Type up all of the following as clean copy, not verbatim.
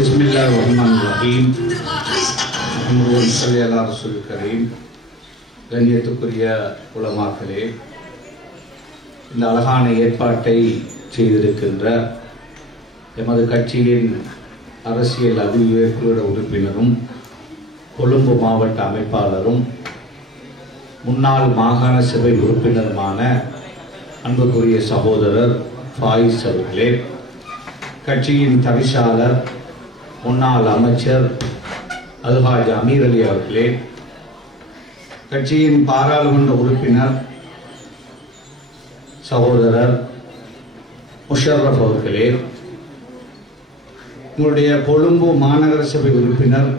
பிஸ்மில்லாஹிர்ரஹ்மானிர்ரஹீம். முஹம்மது ஸல்லல்லாஹு அலைஹி வஸல்லம். கண்ணியத்துக்குரிய உலமாக்களே, இந்த அழகான ஏற்பாட்டை செய்திருக்கின்ற எமது கட்சியின் அரசியல் அபிவிருத்தி உறுப்பினரும் கொழும்பு மாவட்ட அமைப்பாளரும் முன்னாள் மாகாண சபை உறுப்பினருமான அன்புக்குரிய சகோதரர் ஃபாயிஸ் அவர்களே, கட்சியின் தவிசாளர் முன்னாள் அமைச்சர் அல்ஹாஜ் அமீர் அலி அவர்களே, கட்சியின் பாராளுமன்ற உறுப்பினர் சகோதரர் முஷர்ரஃப் அவர்களே, உங்களுடைய கொழும்பு மாநகர சபை உறுப்பினர்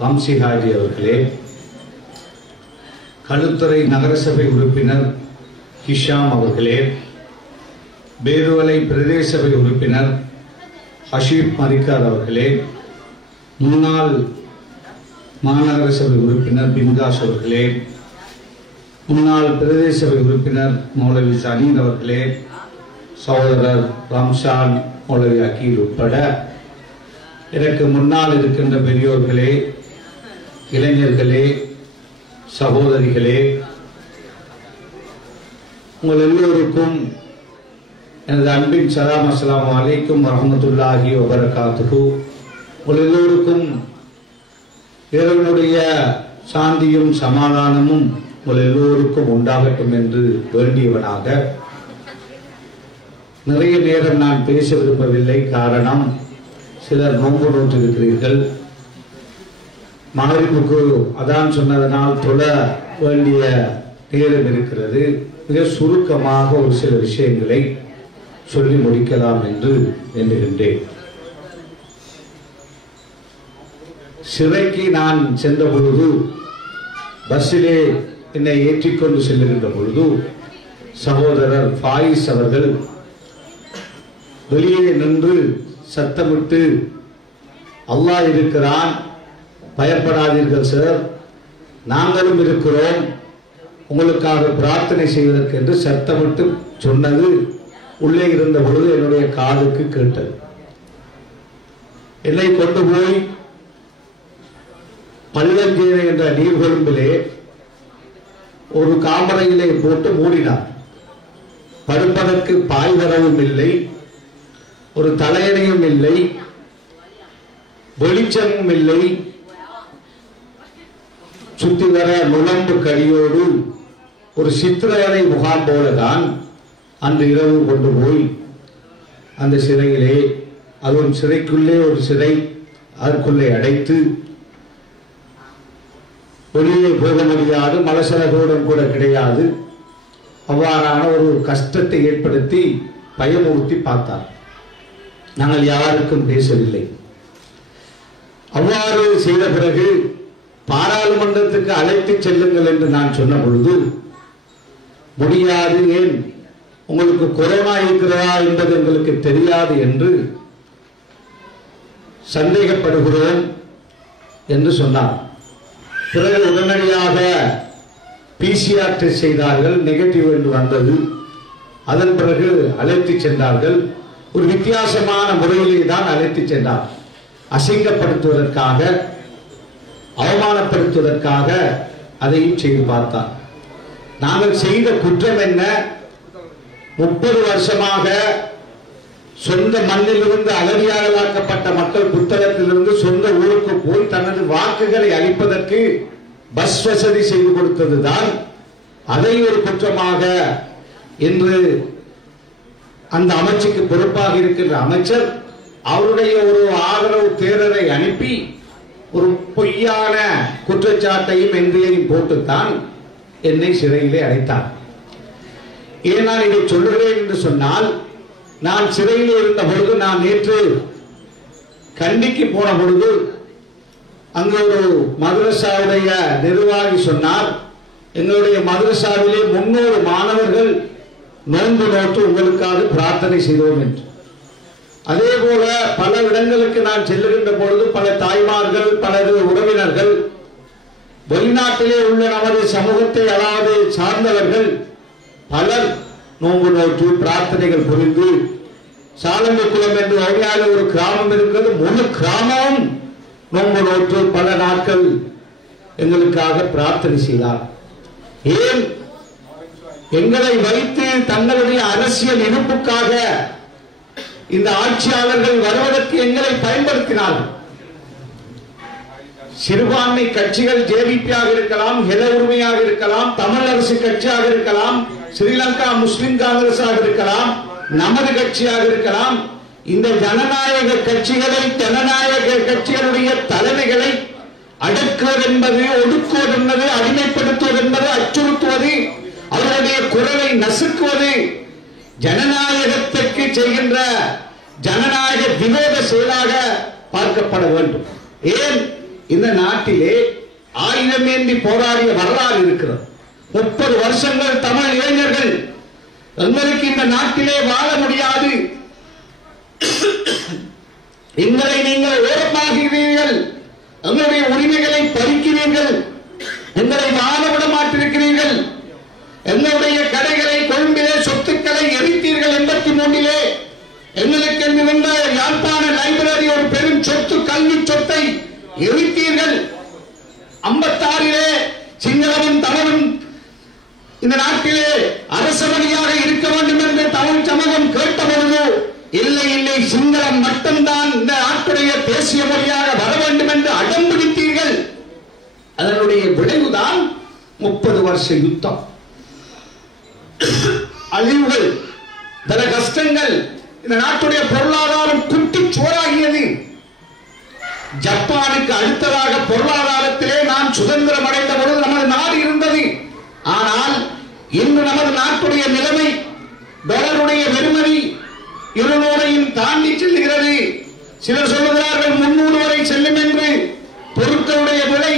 வம்சி ஹாஜி அவர்களே, களுத்துறை நகரசபை உறுப்பினர் ஹிஷாம் அவர்களே, பேருவலை பிரதேச சபை உறுப்பினர் ஹஷீப் மரிக்கார் அவர்களே, முன்னாள் மாநகர சபை உறுப்பினர் பின்காஷ் அவர்களே, முன்னாள் பிரதேச சபை உறுப்பினர் மௌலவி சனீர் அவர்களே, சகோதரர் ரம்ஷான் மௌலவி அக்கீல் உட்பட எனக்கு முன்னால் இருக்கின்ற பெரியோர்களே, இளைஞர்களே, சகோதரிகளே, உங்கள் எல்லோருக்கும் எனது அன்பின் சலாம். அஸ்ஸலாமு அலைக்கும் வரஹ்மத்துல்லாஹி வபரகாத்துஹு. உங்கள் எல்லோருக்கும் இறைவனுடைய சாந்தியும் சமாதானமும் உங்கள் எல்லோருக்கும் உண்டாகட்டும் என்று வேண்டியவனாக நிறைய நேரம் நான் பேச விரும்பவில்லை. காரணம், சிலர் நோன்பு நோற்றிருக்கிறீர்கள். மகரிபுக்கு அதான் சொன்னதனால் தொழ வேண்டிய நேரம் இருக்கிறது. மிக சுருக்கமாக ஒரு சில விஷயங்களை சொல்லி முடிக்கலாம் என்று எண்ணுகின்றேன். சிறைக்கு நான் சென்ற பொழுது, பஸ்ஸிலே என்னை ஏற்றிக்கொண்டு செல்லுகின்ற பொழுது, சகோதரர் ஃபாயிஸ் அவர்கள் வெளியே நின்று சத்தமிட்டு, அல்லாஹ் இருக்கிறான், பயப்படாதீர்கள் சார், நாங்களும் இருக்கிறோம், உங்களுக்காக பிரார்த்தனை செய்வதற்கு என்று சத்தமிட்டு சொன்னது உள்ளே இருந்த பொழுது என்னுடைய காதுக்கு கேட்டது. என்னை கொண்டு போய் பள்ளஞ்சேனை என்ற நீர்கொழும்பிலே ஒரு காமரையிலே போட்டு மூடினார். படுப்பதற்கு பாய் வரவும் இல்லை, ஒரு தலையணையும் இல்லை, வெளிச்சமும் இல்லை. சுத்தி வர நுழம்பு கடியோடு ஒரு சித்திரவதை முகாம் போலதான் அன்று இரவு கொண்டு போய் அந்த சிறையிலே, அதுவும் சிறைக்குள்ளே ஒரு சிறை, அதற்குள்ளே அடைத்து வெளியே போக முடியாது, மலசலகோடம் கூட கிடையாது. அவ்வாறான ஒரு கஷ்டத்தை ஏற்படுத்தி பயமுறுத்தி பார்த்தார். நாங்கள் யாருக்கும் பேசவில்லை. அவ்வாறு செய்த பிறகு பாராளுமன்றத்துக்கு அழைத்து செல்லுங்கள் என்று நான் சொன்ன பொழுது, முடியாது, ஏன் உங்களுக்கு கொரோனா இருக்கிறதா என்பது எங்களுக்கு தெரியாது என்று சந்தேகப்படுகிறோம் என்று சொன்னார். பிறகு உடனடியாக பிசிஆர் டெஸ்ட் செய்தார்கள், நெகட்டிவ் என்று வந்தது. அதன் பிறகு அழைத்து சென்றார்கள். ஒரு வித்தியாசமான முறையிலே தான் அழைத்து சென்றார். அசிங்கப்படுத்துவதற்காக, அவமானப்படுத்துவதற்காக அதையும் செய்து பார்த்தார். நாங்கள் செய்த குற்றம் என்ன? 30 வருஷமாக சொந்த மண்ணிலிருந்து அகதியாளாக்கப்பட்ட மக்கள் புத்தகத்திலிருந்து சொந்த ஊருக்கு போய் தனது வாக்குகளை அளிப்பதற்கு பஸ் வசதி செய்து கொடுத்ததுதான். அதை ஒரு குற்றமாக என்று அந்த அமைச்சுக்கு பொறுப்பாக இருக்கின்ற அமைச்சர் அவருடைய ஒரு ஆதரவு தேரரை அனுப்பி ஒரு பொய்யான குற்றச்சாட்டையும் எங்களையும் போட்டுத்தான் என்னை சிறையிலே அடைத்தார். ஏன் நான் இதை சொல்லுகிறேன் என்று சொன்னால், நான் சிறையிலே இருந்த பொழுது, நான் நேற்று கண்டிக்கு போன பொழுது அங்கு ஒரு மதரசாவுடைய நிர்வாகி சொன்னார், எங்களுடைய மதரசாவிலே 300 மாணவர்கள் நோன்பு நோட்டு உங்களுக்காக பிரார்த்தனை செய்தோம் என்று. அதே போல பல இடங்களுக்கு நான் செல்லுகின்ற பொழுது பல தாய்மார்கள், பலது உறவினர்கள், வெளிநாட்டிலே உள்ள நமது சமூகத்தை அதாவது சார்ந்தவர்கள் பலர் நோன்பு நோட்டு பிரார்த்தனைகள் புரிந்து சாலங்குளம் என்று வழியாக ஒரு கிராமம் இருக்கிறது. முழு கிராமம் நோன்பு நோற்று பல நாட்கள் எங்களுக்காக பிரார்த்தனை செய்தார். ஏன் எங்களை வைத்து தங்களுடைய அரசியல் இருப்புக்காக இந்த ஆட்சியாளர்கள் வருவதற்கு எங்களை பயன்படுத்தினார்கள். சிறுபான்மை கட்சிகள் ஜேவிபியாக இருக்கலாம், ஹெல உரிமையாக இருக்கலாம், தமிழ் அரசு கட்சியாக இருக்கலாம், ஸ்ரீலங்கா முஸ்லிம் காங்கிரஸாக இருக்கலாம், நமது கட்சியாக இருக்கலாம். இந்த ஜனநாயக கட்சிகளை, ஜனநாயக கட்சிகளுடைய தலைமைகளை அடக்குவது என்பது, ஒடுக்குவது என்பது, அடிமைப்படுத்துவது என்பது, அச்சுறுத்துவது, அவருடைய குரலை நசுக்குவது ஜனநாயகத்திற்கு செய்கின்ற ஜனநாயக விரோத செயலாக பார்க்கப்பட வேண்டும். ஏன் இந்த நாட்டிலே ஆயுதம் ஏந்தி போராடிய வரலாறு இருக்கிறது. 30 வருஷங்கள் தமிழ் இளைஞர்கள் எங்களுக்கு இந்த நாட்டிலே வாழ முடியாது, எங்களை நீங்கள் ஓரமாகிறீர்கள், எங்களுடைய உரிமைகளை பறிக்கிறீர்கள், எங்களை வாழ விட மாட்டிருக்கிறீர்கள், எங்களுடைய கடைகளை, கொழும்பிலே சொத்துக்களை எரித்தீர்கள். 83 எங்களுக்கு இருந்த யாழ்ப்பாண லைப்ரரி ஒரு பெரும் சொத்து, கல்வி சொத்தை எரித்தீர்கள். 56 சிங்களமும் தமிழும் இந்த நாட்டிலே அரசமொழியாக இருக்க வேண்டும் என்று தமிழ் சமூகம் கேட்டபொழுது, இல்லை இல்லை, சிங்களம் மட்டும்தான் இந்த நாட்டுடைய தேசிய மொழியாக வர வேண்டும் என்று அடம் பிடித்தீர்கள். அதனுடைய விளைவுதான் 30 வருஷ யுத்தம், அழிவுகள், பல கஷ்டங்கள். இந்த நாட்டுடைய பொருளாதாரம் குட்டிச் சோறாகியது. ஜப்பானுக்கு அடுத்ததாக பொருளாதாரத்திலே நாம் சுதந்திரம் அடைந்த பொழுது நமது நாடு இருந்தது. ஆனால் இன்று நமது நாட்டுடைய நிலைமை, டாலருடைய வெறுமதி 200 தாண்டி செல்லுகிறது. சிலர் சொல்லுகிறார்கள் 300 வரை செல்லும் என்று. பொருட்களுடைய விலை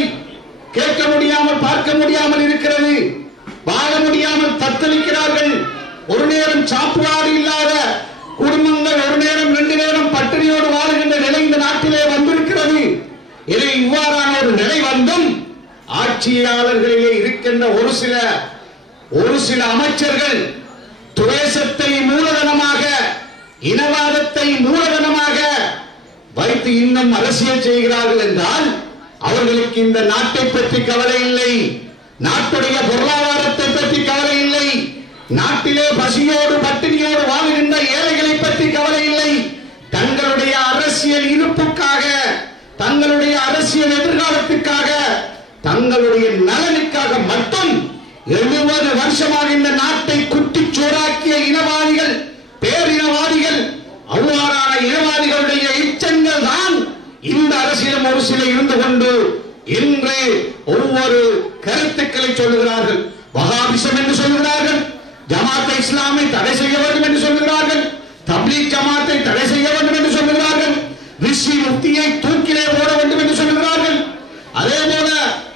கேட்க முடியாமல், பார்க்க முடியாமல் இருக்கிறது. வாழ முடியாமல் தத்தளிக்கிறார்கள். ஒரு நேரம் சாப்பாடு இல்லாத குடும்பங்கள் ஒரு நேரம் 2 நேரம் பட்டினியோடு வாழுகின்ற நிலை இந்த நாட்டிலே வந்திருக்கிறது. இதை இவ்வாறான ஒரு நிலை வந்தும் ஆட்சியாளர்களிலே இருக்கின்ற ஒரு சில அமைச்சர்கள் துவேஷத்தை மூலதனமாக, இனவாதத்தை மூலதனமாக வைத்து இன்னும் அரசியல் செய்கிறார்கள் என்றால் அவர்களுக்கு இந்த நாட்டை பற்றி கவலை இல்லை, நாட்டுடைய பொருளாதாரத்தை பற்றி கவலை இல்லை, நாட்டிலே பசியோடு பட்டினியோடு வாழ்கின்ற ஏழைகளை பற்றி கவலை இல்லை. தங்களுடைய அரசியல் இருப்புக்காக, தங்களுடைய அரசியல் எதிர்காலத்துக்காக, தங்களுடைய நலனுக்காக மட்டும் 70 வருஷமாக இந்த நாட்டை குட்டிச் சோறாக்கிய இனவாதிகள், பேரினவாதிகள், அவ்வாறான இனவாதிகளுடைய எச்சங்கள் தான் இந்த அரசியலும் ஒரு சில இருந்து கொண்டு இன்று ஒவ்வொரு கருத்துக்களை சொல்லுகிறார்கள். வஹாபிசம் என்று சொல்லுகிறார்கள், ஜமாத்தை இஸ்லாமை தடை செய்ய வேண்டும் என்று சொல்லுகிறார்கள், தப்லீக் ஜமாத்தை தடை செய்ய வேண்டும் என்று சொல்லுகிறார்கள், ரிஷி முஃப்தியை தூக்கிலே போட வேண்டும் என்று சொல்லுகிறார்கள், அதே போல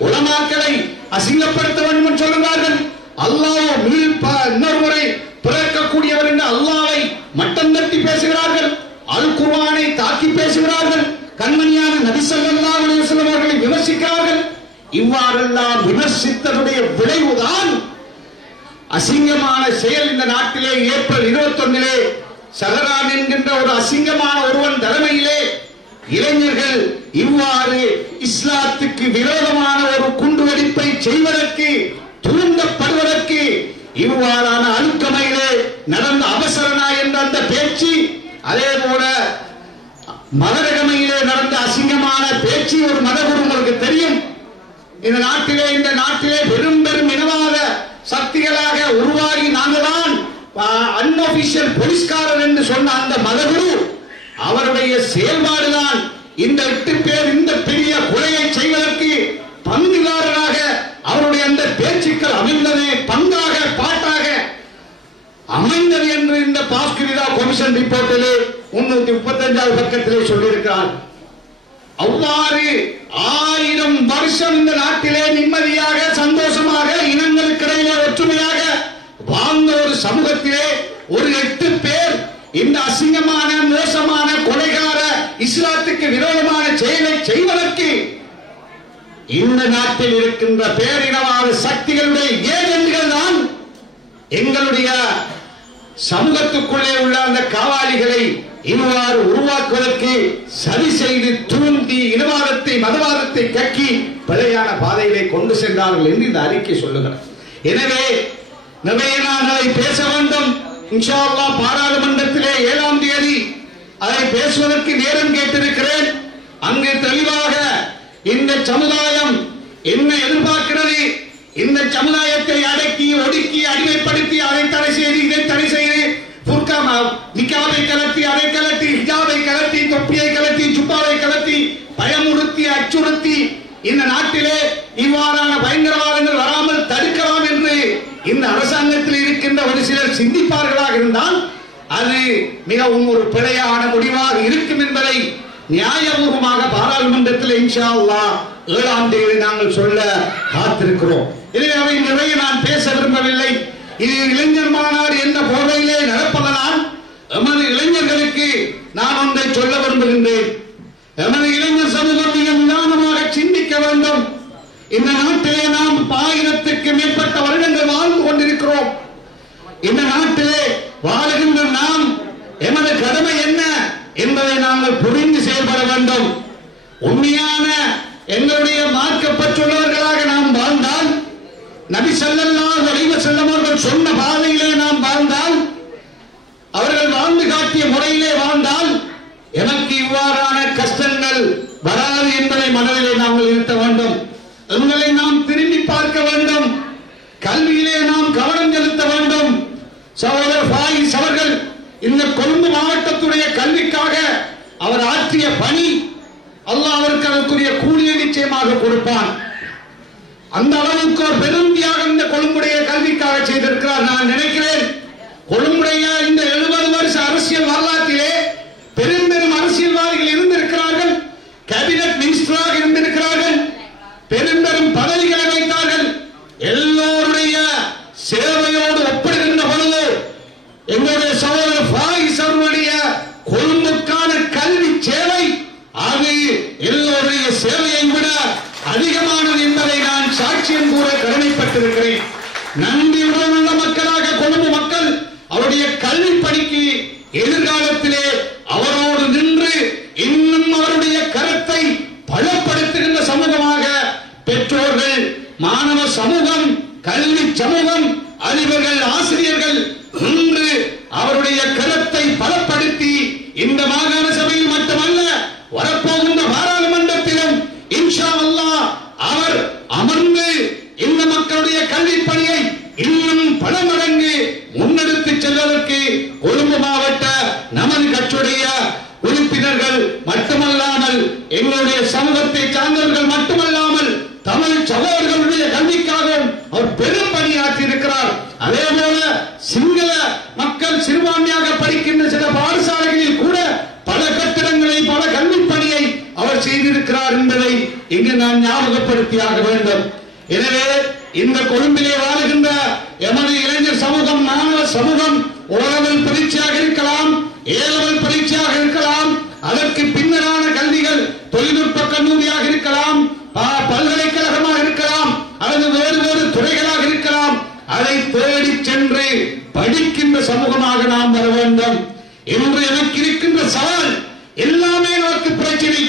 உலமாக்களை அசிங்கப்படுத்த வேண்டும் என்று சொல்லுகிறார்கள், அல்லாஹ் இன்னொரு முறை பிறக்கக்கூடியவர் என்று அல்லாஹ்வை மட்டம் தட்டி பேசுகிறார்கள், அல் குர்ஆனை தாக்கி பேசுகிறார்கள், கண்மணியான நபி ஸல்லல்லாஹு அலைஹி வஸல்லம் அவர்களை விமர்சிக்கிறார்கள். இவ்வாறெல்லாம் விமர்சித்ததுடைய விளைவுதான் அசிங்கமான செயல். இந்த நாட்டிலே ஏப்ரல் 21 சஹரான் என்கின்ற ஒரு அசிங்கமான ஒருவன் தலைமையிலே இளைஞர்கள் இவ்வாறு இஸ்லாத்துக்கு விரோதமான ஒரு குண்டுவெடிப்பை செய்வதற்கு தூண்டப்படுவதற்கு இவ்வாறான அழுக்கமையிலே நடந்த அவசரனா என்ற அந்த பேச்சு, அதே போல மதரகமையிலே நடந்த அசிங்கமான பேச்சு. ஒரு மதகுரு உங்களுக்கு தெரியும், இந்த நாட்டிலே பெரும் பெரும் இனவாத சக்திகளாக உருவாகி நாங்கள் தான் அன்ஆபிஷியல் போலீஸ்காரர் என்று சொன்ன அந்த மதகுரு, அவருடைய செயல்பாடுதான் இந்த 8 பேர் இந்த பெரிய கொலையை செய்வதற்கு பங்குதாரராக அவருடைய அந்த பேச்சுக்கள் அமைந்ததே, பங்காக பாட்டாக அமைந்தது என்று இந்த பாஸ்கிரிதா கமிஷன் ரிப்போர்ட்டிலே 335வது பக்கத்திலே சொல்லியிருக்கிறார். அவ்வாறு 1000 வருஷம் இந்த நாட்டிலே நிம்மதியாக, சந்தோஷமாக, இனங்களுக்கிடையிலே ஒற்றுமையாக வாழ்ந்த ஒரு சமூகத்திலே ஒரு 8 பேர் இந்த அசிங்கமான, மோசமான, கொலைகார, இஸ்லாத்துக்கு விரோதமான செயலை செய்வதற்கு இந்த நாட்டில் இருக்கின்ற பேரினவாத சக்திகளுடைய ஏஜென்ட்கள் தான் எங்களுடைய சமூகத்துக்குள்ளே உள்ள அந்த காவாலிகளை இவ்வாறு உருவாக்குவதற்கு சதி செய்து தூண்டி இனவாதத்தை மதவாதத்தை கக்கி பிழையான பாதைகளை கொண்டு சென்றார்கள் என்று இந்த அறிக்கை சொல்லுகிறது. எனவே நிறைய நாட்களை பேச வேண்டும். இன்ஷா அல்லாஹ் பாராளுமன்றத்திலே 7ஆம் தேதி அதை பேசுவதற்கு நேரம் கேட்டிருக்கிறேன். அங்கு தெளிவாக இந்த சமுதாயம் என்ன எதிர்பார்க்கிறது, இந்த சமுதாயத்தை அடக்கி ஒடுக்கி அடிமைப்படுத்தி அதை தடை செய்து இதை தடை செய்து நிக்காவை கலத்தி அதை கலத்தி ஹிஜாபை கலத்தி தொப்பியை கலத்தி ஜுப்பாவை கலத்தி பயமுறுத்தி அச்சுறுத்தி இந்த நாட்டிலே இவ்வாறான பயங்கரவாதங்கள் வராமல் தடுக்கலாம் என்று இந்த அரசாங்கத்தில் இருக்கின்ற ஒரு சிலர் சிந்திப்பார்களாக இருந்தால் அது மிகவும் ஒரு பிழையான முடிவாக இருக்கும் என்பதை நியாயபூர்வமாக பாராளுமன்றத்தில் இன்ஷா அல்லாஹ் 7ஆம் தேதி நாங்கள் சொல்ல காத்திருக்கிறோம். எனவே அவை நிறைய நான் பேச விரும்பவில்லை. இது இளைஞர் மாநாடு என்ற போர்வையிலே நடப்பதனால் எமது இளைஞர்களுக்கு நான் ஒன்றை சொல்ல விரும்புகின்றேன். எமது இளைஞர் சமூகம் மிக நிதானமாக சிந்திக்க வேண்டும். இந்த நாட்டிலே நாம் 1000க்கு மேற்பட்ட வருடங்கள் வாழ்ந்து கொண்டிருக்கிறோம். இந்த நாட்டிலே வாழுகின்ற நாம் எமது கடமை என்ன என்பதை நாங்கள் புரிந்து செயல்பட வேண்டும். உண்மையான எங்களுடைய மார்க்கப்பட்டுள்ளவர்களாக நாம் வாழ்ந்தால், நபி ஸல்லல்லாஹு அலைஹி வஸல்லம் அவர்கள் சொன்ன பாதையிலே நாம் வாழ்ந்தால், அவர்கள் வாழ்ந்து காட்டிய முறையிலே வாழ்ந்தால் எனக்கு இவ்வாறான கஷ்டங்கள் வராது என்பதை மனதிலே நாங்கள் இருத்த வேண்டும். எங்களை நாம் திரும்பி பார்க்க வேண்டும். கல்வியிலே நாம் கவனம் செலுத்த வேண்டும். சகோதரர் ஃபாயிஸ் அவர்கள் இந்த கொழும்பு மாவட்டத்துடைய கல்விக்காக அவர் ஆற்றிய பணி, அல்லாஹ் அவருக்கு அதற்குரிய கூலியை நிச்சயமாக கொடுப்பான். அந்த அளவுக்கு ஒரு பெரும் தியாகம் இந்த கொழும்புடைய கல்விக்காக செய்திருக்கிறார். நான் நினைக்கிறேன் கொழும்புடைய இந்த 70 வருஷ அரசியல் வரலாற்றிலே பெரும் பெரும் அரசியல்வாதிகள் இருந்திருக்கிறார்கள், கேபினட் மினிஸ்டராக இருந்திருக்கிறார்கள், பெரும் பெரும் பதவிகளை வைத்தார்கள். எல்லோருடைய சேவையோடு ஒப்பிடுகின்ற பொழுது எங்களுடைய சகோதரர் ஃபாயிஸ் அவர்களுடைய கொழும்புக்கான கல்வி சேவை அது எல்லோருடைய சேவையை விட அதிகமானது என்பதை நான் சாட்சியம் கூற கடமைப்பட்டிருக்கிறேன். நன்றியுடன் உள்ள மக்களாக கொழும்பு மக்கள் அவருடைய கல்வி பணிக்கு எதிர்காலத்திலே அவரோடு நின்று இன்னும் அவருடைய கருத்தை பலப்படுத்துகின்ற சமூகமாக பெற்றோர்கள், மாணவ சமூகம், கல்வி சமூகம், அதிபர்கள், ஆசிரியர்கள் நின்று அவருடைய கருத்தை பலப்படுத்தி இந்த மாகாண சபையில் மட்டுமல்ல வரப்போகின்ற பாராளுமன்றத்திலும் இன்ஷா அல்லாஹ் அவர் அமர்ந்து இந்த மக்களுடைய கல்வி பணியை இன்னும் பல மடங்கு முன்னெடுத்து செல்வதற்கு கொழும்பு மாவட்ட நமது கட்சியுடைய உறுப்பினர்கள் மட்டுமல்லாமல் எங்களுடைய சமூகத்தை சார்ந்தவர்கள் மட்டுமல்லாமல் தமிழ் சகோதரர்களுடைய கல்விக்காகவும் அவர் பெரும் பணியாற்றி இருக்கிறார். அதே போல சிங்கள மக்கள் சிறுபான்மையாக படிக்கின்ற சில பாடசாலைகளில் கூட பல கட்டிடங்களை பல கல்வி பணியை அவர் செய்திருக்கிறார் என்பதை இங்கு நான் ஞாபகப்படுத்தியாக வேண்டும். எனவே இந்த கொழும்பிலே வாழுகின்ற எமது இளைஞர் சமூகம், மாணவ சமூகம் ஓரளவு பரீட்சையாக இருக்கலாம், ஏலவல் பரீட்சையாக இருக்கலாம், அதற்கு பின்னரான கல்விகள் தொழில்நுட்ப கல்லூரியாக இருக்கலாம், பல்கலைக்கழகமாக இருக்கலாம், அல்லது வேறு வேறு துறைகளாக இருக்கலாம். அதை தேடி சென்று படிக்கின்ற சமூகமாக நாம் வர வேண்டும். என்று எனக்கு இருக்கின்ற சவால் எல்லாமே நமக்கு பிரச்சனை.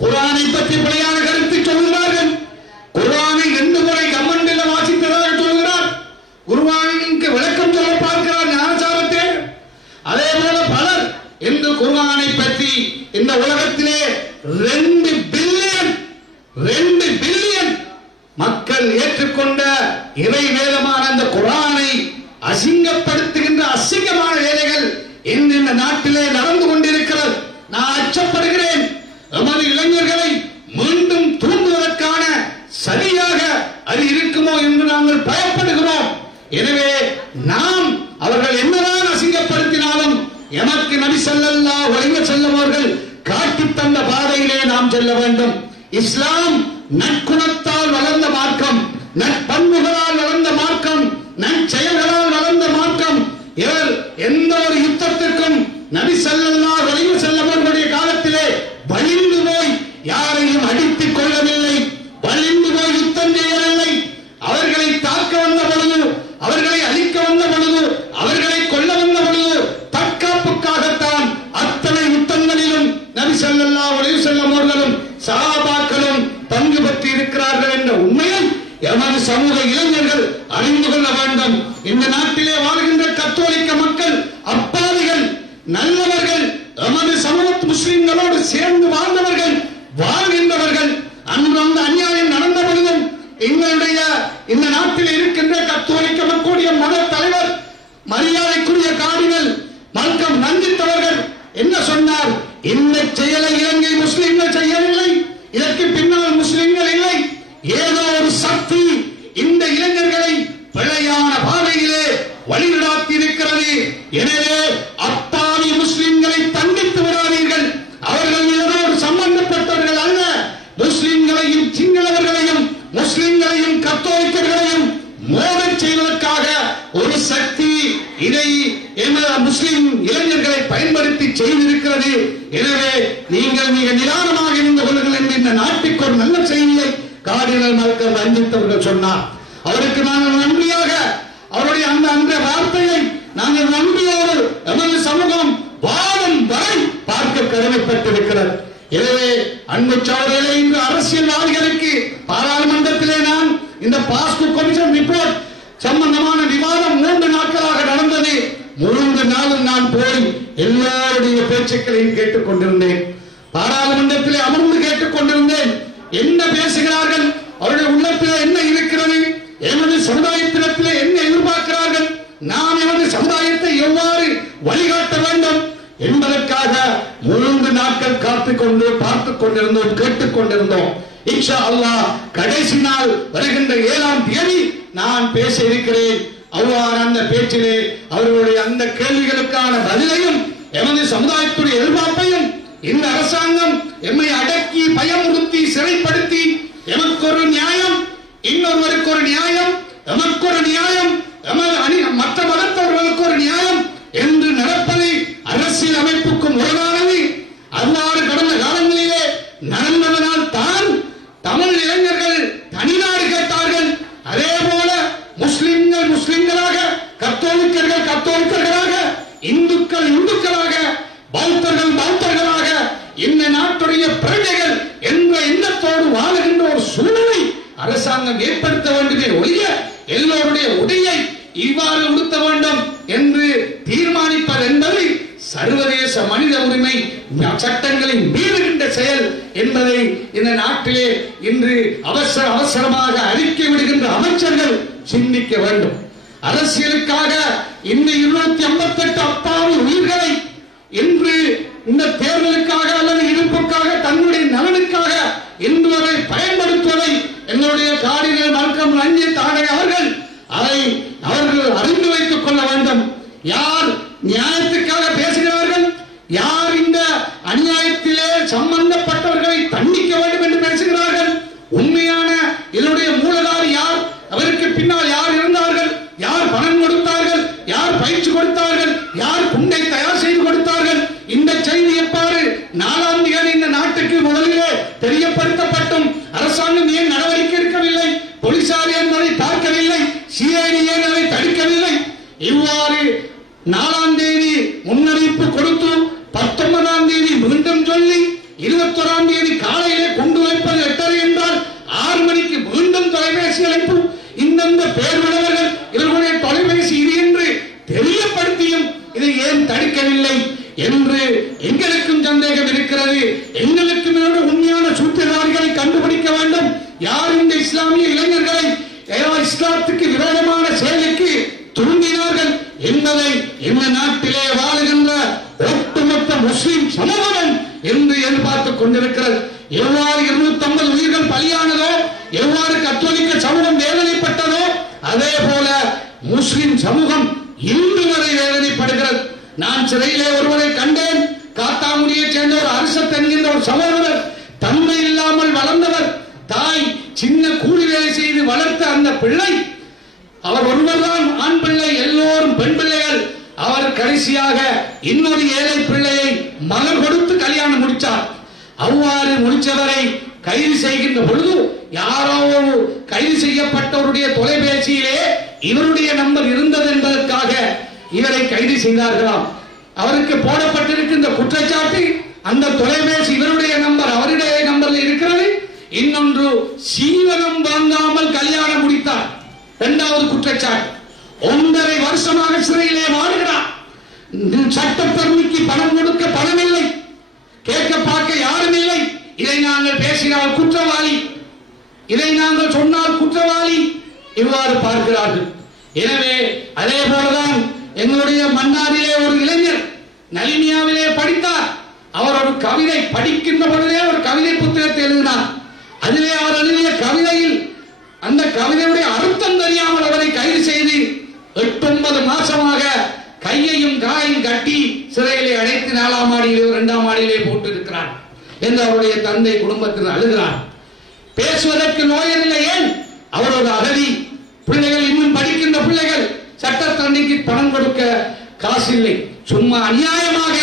குர்ஆனை பற்றி பிழையான கருத்து சொல்கிறார்கள். குர்ஆனை 2 முறை கம்மண்டில் வாசித்ததாக சொல்கிறார். குர்ஆனுக்கு விளக்கம் சொல்ல பார்க்கிறார் ஞானசாரத்தை. அதே போல பலர் இந்த குர்ஆனை பற்றி இந்த உலகத்திலே 2 பில்லியன் மக்கள் ஏற்றுக்கொண்ட இறை வேதமான அந்த குர்ஆனை அசிங்கப்படுத்துகின்ற அசிங்கமான வேலைகள் இன்று இந்த நாட்டிலே நடந்து கொண்டிருக்கிறது. நான் அச்சப்படுகிறேன். நமது இளைஞர்களை மீண்டும் தூண்டுவதற்கான சரியாக அது இருக்குமோ என்று நாங்கள் பயப்படுகிறோம். எனவே நாம் அவர்கள் என்னதான் அசிங்கப்படுத்தினாலும் எமக்கு நபி ஸல்லல்லாஹு அலைஹி வஸல்லம் அவர்கள் காட்டித் தந்த பாதையிலே நாம் செல்ல வேண்டும். இஸ்லாம் நற்குணத்தால் வளர்ந்த மார்க்கம், நற்பண்புகளால் வளர்ந்த மார்க்கம், நற்செயல்களால் வளர்ந்த மார்க்கம். இவர் எந்த ஒரு யுத்தத்திற்கும் நபி ஸல்லல்லாஹு அலைஹி வஸல்லம் அவர்களுடைய காலத்திலே வலிந்து போய் யாரையும் அடித்துக் கொள்ளவில்லை, வலிந்து போய் யுத்தம் செய்யவில்லை. அவர்களை தாக்க வந்த பொழுது, அவர்களை அழிக்க வந்த பொழுது, அவர்களை கொல்ல வந்த பொழுது ஸல்லல்லாஹு அலைஹி வஸல்லம் அவர்களும் சஹாபாக்களும் பங்கு பெற்று இருக்கிறார்கள் என்ற உண்மையை எமது சமூக இளைஞர்கள் அறிந்து கொள்ள வேண்டும். இந்த நாட்டிலே வாழ்கின்ற கத்தோலிக்க மக்கள் அப்பாவிகள், நல்லவர்கள், எமது சமூக முஸ்லிம்களோடு சேர்ந்து வாழ்ந்தவர்கள், வாழ்கின்றவர்கள். அன்று அந்த அநியாயம் நடந்த பொழுதும் எங்களுடைய இந்த நாட்டில் இருக்கின்ற கத்தோலிக்க மக்களுடைய மத தலைவர் மரியாதைக்குரிய கார்டினல் மால்கம் ரஞ்சித் என்ன சொன்னார்? இந்த செயலை இலங்கை முஸ்லிம்கள் செய்யவில்லை, இதற்கு பின்னால் முஸ்லிம்கள் இல்லை. ஏதோ ஒரு சக்தி இந்த இளைஞர்களை பிழையான பாதையிலே வழிநடாத்தி இருக்கிறது. எனவே அப்பாவி முஸ்லிம்களை தண்டித்து விடாதீர்கள். அவர்கள் ஏதோ சம்பந்தப்பட்டவர்கள் அல்ல. முஸ்லிம்களையும் சிங்களவர்களையும் முஸ்லிம்களையும் கத்தோலிக்கர்களையும் மோதச் செய்வதற்காக ஒரு சக்தி இதை முஸ்லிம் இளைஞர்களை பயன்படுத்தி செய்திருக்கிறது. எனவே நீங்கள் மிக நிதானமாக இருந்து கொள்ளுங்கள் என்று இந்த நாட்டுக்கு ஒரு நல்ல செய்தியை கார்டினல் மால்கம் ரஞ்சித் அவர்கள் சொன்னார். அவருக்கு நாங்கள் நன்றியாக அவருடைய அந்த வார்த்தையை நாங்கள் நன்றியோடு எமது சமூகம் வாழும் வரை பார்க்க கடமைப்பட்டிருக்கிறது. எனவே அன்பு சகோதரர்களே, இன்று அரசியல்வாதிகளுக்கு பாராளுமன்றத்திலே நான் இந்த பாஸ்கோ கமிஷன் ரிப்போர்ட் சம்பந்தமான விவாதம் 3 நாட்களாக நடந்தது. 3 நாளும் நான் போய் எல்லாருடைய பேச்சுக்களையும் கேட்டுக் கொண்டிருந்தேன். பாராளுமன்றத்திலே அமர்ந்து கேட்டுக் கொண்டிருந்தேன். என்ன பேசுகிறார்கள், அவருடைய உள்ளத்திலே என்ன இருக்கிறது, எமது சமுதாயத்திலே என்ன எதிர்பார்க்கிறார்கள், நாம் எமது சமுதாயத்தை எவ்வாறு வழிகாட்ட வேண்டும் என்பதற்காக 3 நாட்கள் காத்துக்கொண்டு பார்த்துக் கொண்டிருந்தோம், கேட்டுக் கொண்டிருந்தோம். இன்ஷா அல்லாஹ் கடைசி நாள் வருகின்ற 7ஆம் தேதி நான் பேச இருக்கிறேன். அவ்வாறு அந்த பேச்சிலே அவர்களுடைய அந்த கேள்விகளுக்கான பதிலையும் எமது சமுதாயத்துடைய எதிர்பார்ப்பையும் இந்த அரசாங்கம் எம்மை அடக்கி பயமுறுத்தி சிறைப்படுத்தி எமக்கு ஒரு நியாயம், இன்னொருவருக்கு ஒரு நியாயம், எமக்கு ஒரு நியாயம், மற்ற மதத்தவர்களுக்கு ஒரு நியாயம் என்று நடப்பது அரசியல் அமைப்புக்கு முரணானது. அவ்வாறு கடந்த காலங்களிலே நடந்ததனால் தான் தமிழ் இளைஞர்கள் தனிநாடு கேட்டார்கள். அதே போல முஸ்லிம்கள் முஸ்லிம்களாக, கத்தோலிக்கர்கள் கத்தோலிக்கர்களாக, இந்துக்கள் இந்துக்களாக, பௌத்தர்கள் பௌத்தர்களாக இந்த நாட்டுடைய பிரஜைகள் என்ற எண்ணத்தோடு வாழுகின்ற ஒரு சூழலை அரசாங்கம் ஏற்படுத்த வேண்டுமே ஒழிய எல்லோருடைய உடையை இவ்வாறு உடுத்த வேண்டும் என்று தீர்மானிப்பது என்பது சர்வதேச மனித உரிமை சட்டங்களை மீறுகின்ற செயல் என்பதை இந்த நாட்டிலே இன்று அவசரமாக அறிக்கை விடுகின்ற அமைச்சர்கள் சிந்திக்க வேண்டும். அரசியலுக்காக இந்த 258 அப்பாவி உயிர்களை இன்று இந்த தேர்தலுக்காக அல்லது இருப்புக்காக தன்னுடைய நலனுக்காக இன்று வரை பயன்படுத்துவதை என்னுடைய கார்டினல் மால்கம் ரஞ்சித் அவர்கள் அவர்கள் அறிந்து வைத்துக் கொள்ள வேண்டும். யார் நியாயத்துக்காக பேசுகிறார்கள், யார் இந்த அநியாயத்திலே சம்பந்தப்பட்டவர்களை தண்டிக்க வேண்டும் என்று பேசுகிறார்கள், உண்மையான இதனுடைய மூலதாரி யார், அவருக்கு பின்னால் யார் இருந்தார்கள், யார் பணம் கொடுத்தார்கள், யார் பயிற்சி கொடுத்தார்கள், யார் குண்டை தயார் செய்து கொடுத்தார்கள், இந்த செய்தி எவ்வாறு 4ஆம் தேதி இந்த நாட்டுக்கு முதலிலே தெரியப்படுத்தப்பட்டும் அரசாங்கம் ஏன் நடவடிக்கை எடுக்கவில்லை, போலீசார் ஏன் அதை பார்க்கவில்லை, சிஐடி ஏன் அதை தடுக்கவில்லை? இவ்வாறு 4ஆம் தேதி முன்னறிவிப்பு கொடுத்து 19ஆம் தேதி மீண்டும் சொல்லி 21ஆம் தேதி காலையிலே கொண்டு வைப்பது 8:30 என்றால் 6 மணிக்கு மீண்டும் தொலைபேசி அழைப்பு. இந்தந்த பேர்வழவர்கள் இவர்களுடைய தொலைபேசி இது என்று தெரியப்படுத்தியும் இதை ஏன் தடுக்கவில்லை என்று எங்களுக்கும் சந்தேகம் இருக்கிறது. எங்களுக்கும் உண்மையான சூத்திரதாரிகளை கண்டுபிடிக்க வேண்டும். யார் இந்த இஸ்லாமிய இளைஞர்களை இஸ்லாத்துக்கு விரோதமான செயலுக்கு தூண்டினார்கள் என்பதை இந்த நாட்டிலே வாழுகின்ற ஒட்டுமொத்த முஸ்லிம் சமூகம் என்று எதிர்பார்த்துக் கொண்டிருக்கிறது. எவ்வாறு 250 உயிர்கள் பலியானதோ, எவ்வாறு கத்தோலிக்க சமூகம் வேதனைப்பட்டதோ, அதே போல முஸ்லிம் சமூகம் இன்று வரை வேதனைப்படுகிறது. நான் சிறையிலே ஒருவரை கண்டேன். காத்தாங்குடியை சேர்ந்த ஒரு அரசத் என்கின்ற ஒரு சகோதரர், தந்தை இல்லாமல் வளர்ந்தவர், தாய் சின்ன கூலி வேலை செய்து வளர்த்த அந்த பிள்ளை, அவர் ஒருவர்தான் ஆண் பிள்ளை, எல்லோரும் பெண் பிள்ளைகள். அவர் கடைசியாக இன்னொரு ஏழை பிள்ளையை மகன் கொடுத்து கல்யாணம் முடித்தார். அவ்வாறு முடிச்சவரை கைது செய்கின்ற பொழுது யாரோ கைது செய்யப்பட்டவருடைய தொலைபேசியிலே இவருடைய நம்பர் இருந்தது என்பதற்காக இவரை கைது செய்தார்களாம். அவருக்கு போடப்பட்டிருக்கின்ற குற்றச்சாட்டு அந்த தொலைபேசி இவருடைய நம்பர் அவருடைய நம்பரில் இருக்கிறது. இன்னொன்று சீவனம் வாங்காமல் கல்யாணம் முடித்தார். இரண்டாவது குற்றச்சாட்டு. 1.5 வருஷமாக சிறையிலே வாடுகிறார். சட்டப்பெருமைக்கு பணம் கொடுக்க பணம் இல்லை, கேட்க பார்க்க யாரும் இல்லை. இதை நாங்கள் பேசினால் குற்றவாளி, இதை நாங்கள் சொன்னால் குற்றவாளி, இவ்வாறு பார்க்கிறார்கள். எனவே அதே போலதான் எங்களுடைய மன்னாரிலே ஒரு இளைஞர் நலிமியாவிலே படித்தார். அவர் ஒரு கவிதை படிக்கின்ற பொழுதே ஒரு கவிதை புத்தகத்தை எழுதினார். அதிலே அவர் எழுதிய கவிதையில் அந்த கவிதையுடைய அர்த்தம் தெரியாமல் அவரை கைது செய்து 8-9 மாசமாக கையையும் காயையும் கட்டி சிறையிலே அடைத்து 4ஆம் மாடியிலே 2ஆம் மாடியிலே போட்டிருக்கிறார் என்று அவருடைய தந்தை குடும்பத்தில் அழுகிறார். பேசுவதற்கு நோயறில்லை. ஏன்? அவர் ஒரு அகதி. பிள்ளைகள் இன்னும் படிக்கின்ற பிள்ளைகள் சட்டத்தண்டிக்கு பணம் கொடுக்க காசு இல்லை. சும்மா அநியாயமாக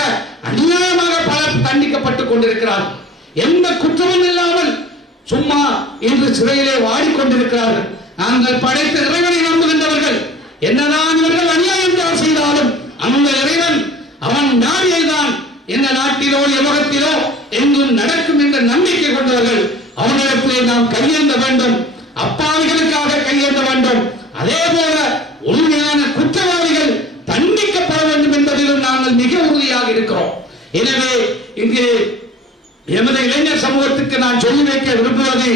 பலர் தண்டிக்கப்பட்டுக் கொண்டிருக்கிறார். எந்த குற்றமும் இல்லாமல் சும்மா இன்று சிறையிலே வாடிக்கொண்டிருக்கிறார்கள். நாங்கள் படைத்த இறைவனை நம்புகின்றவர்கள் என்னதான் இவர்கள் அநியாயம் செய்தாலும் அந்த இறைவன் அவன் ஞானியைதான் எந்த நாட்டிலோ எவகத்திலோ எங்கும் நடக்கும் என்ற நம்பிக்கை கொண்டவர்கள். அவனிடத்திலே நாம் கையேந்த வேண்டும், அப்பாவிகளுக்காக கையேந்த வேண்டும். அதே போல உண்மையான குற்றவாளிகள் தண்டிக்கப்பட வேண்டும் என்பதிலும் நாங்கள் மிக உறுதியாக இருக்கிறோம். எனவே இங்கு எமது இளைஞர் சமூகத்துக்கு நான் சொல்லி வைக்க விரும்புவது,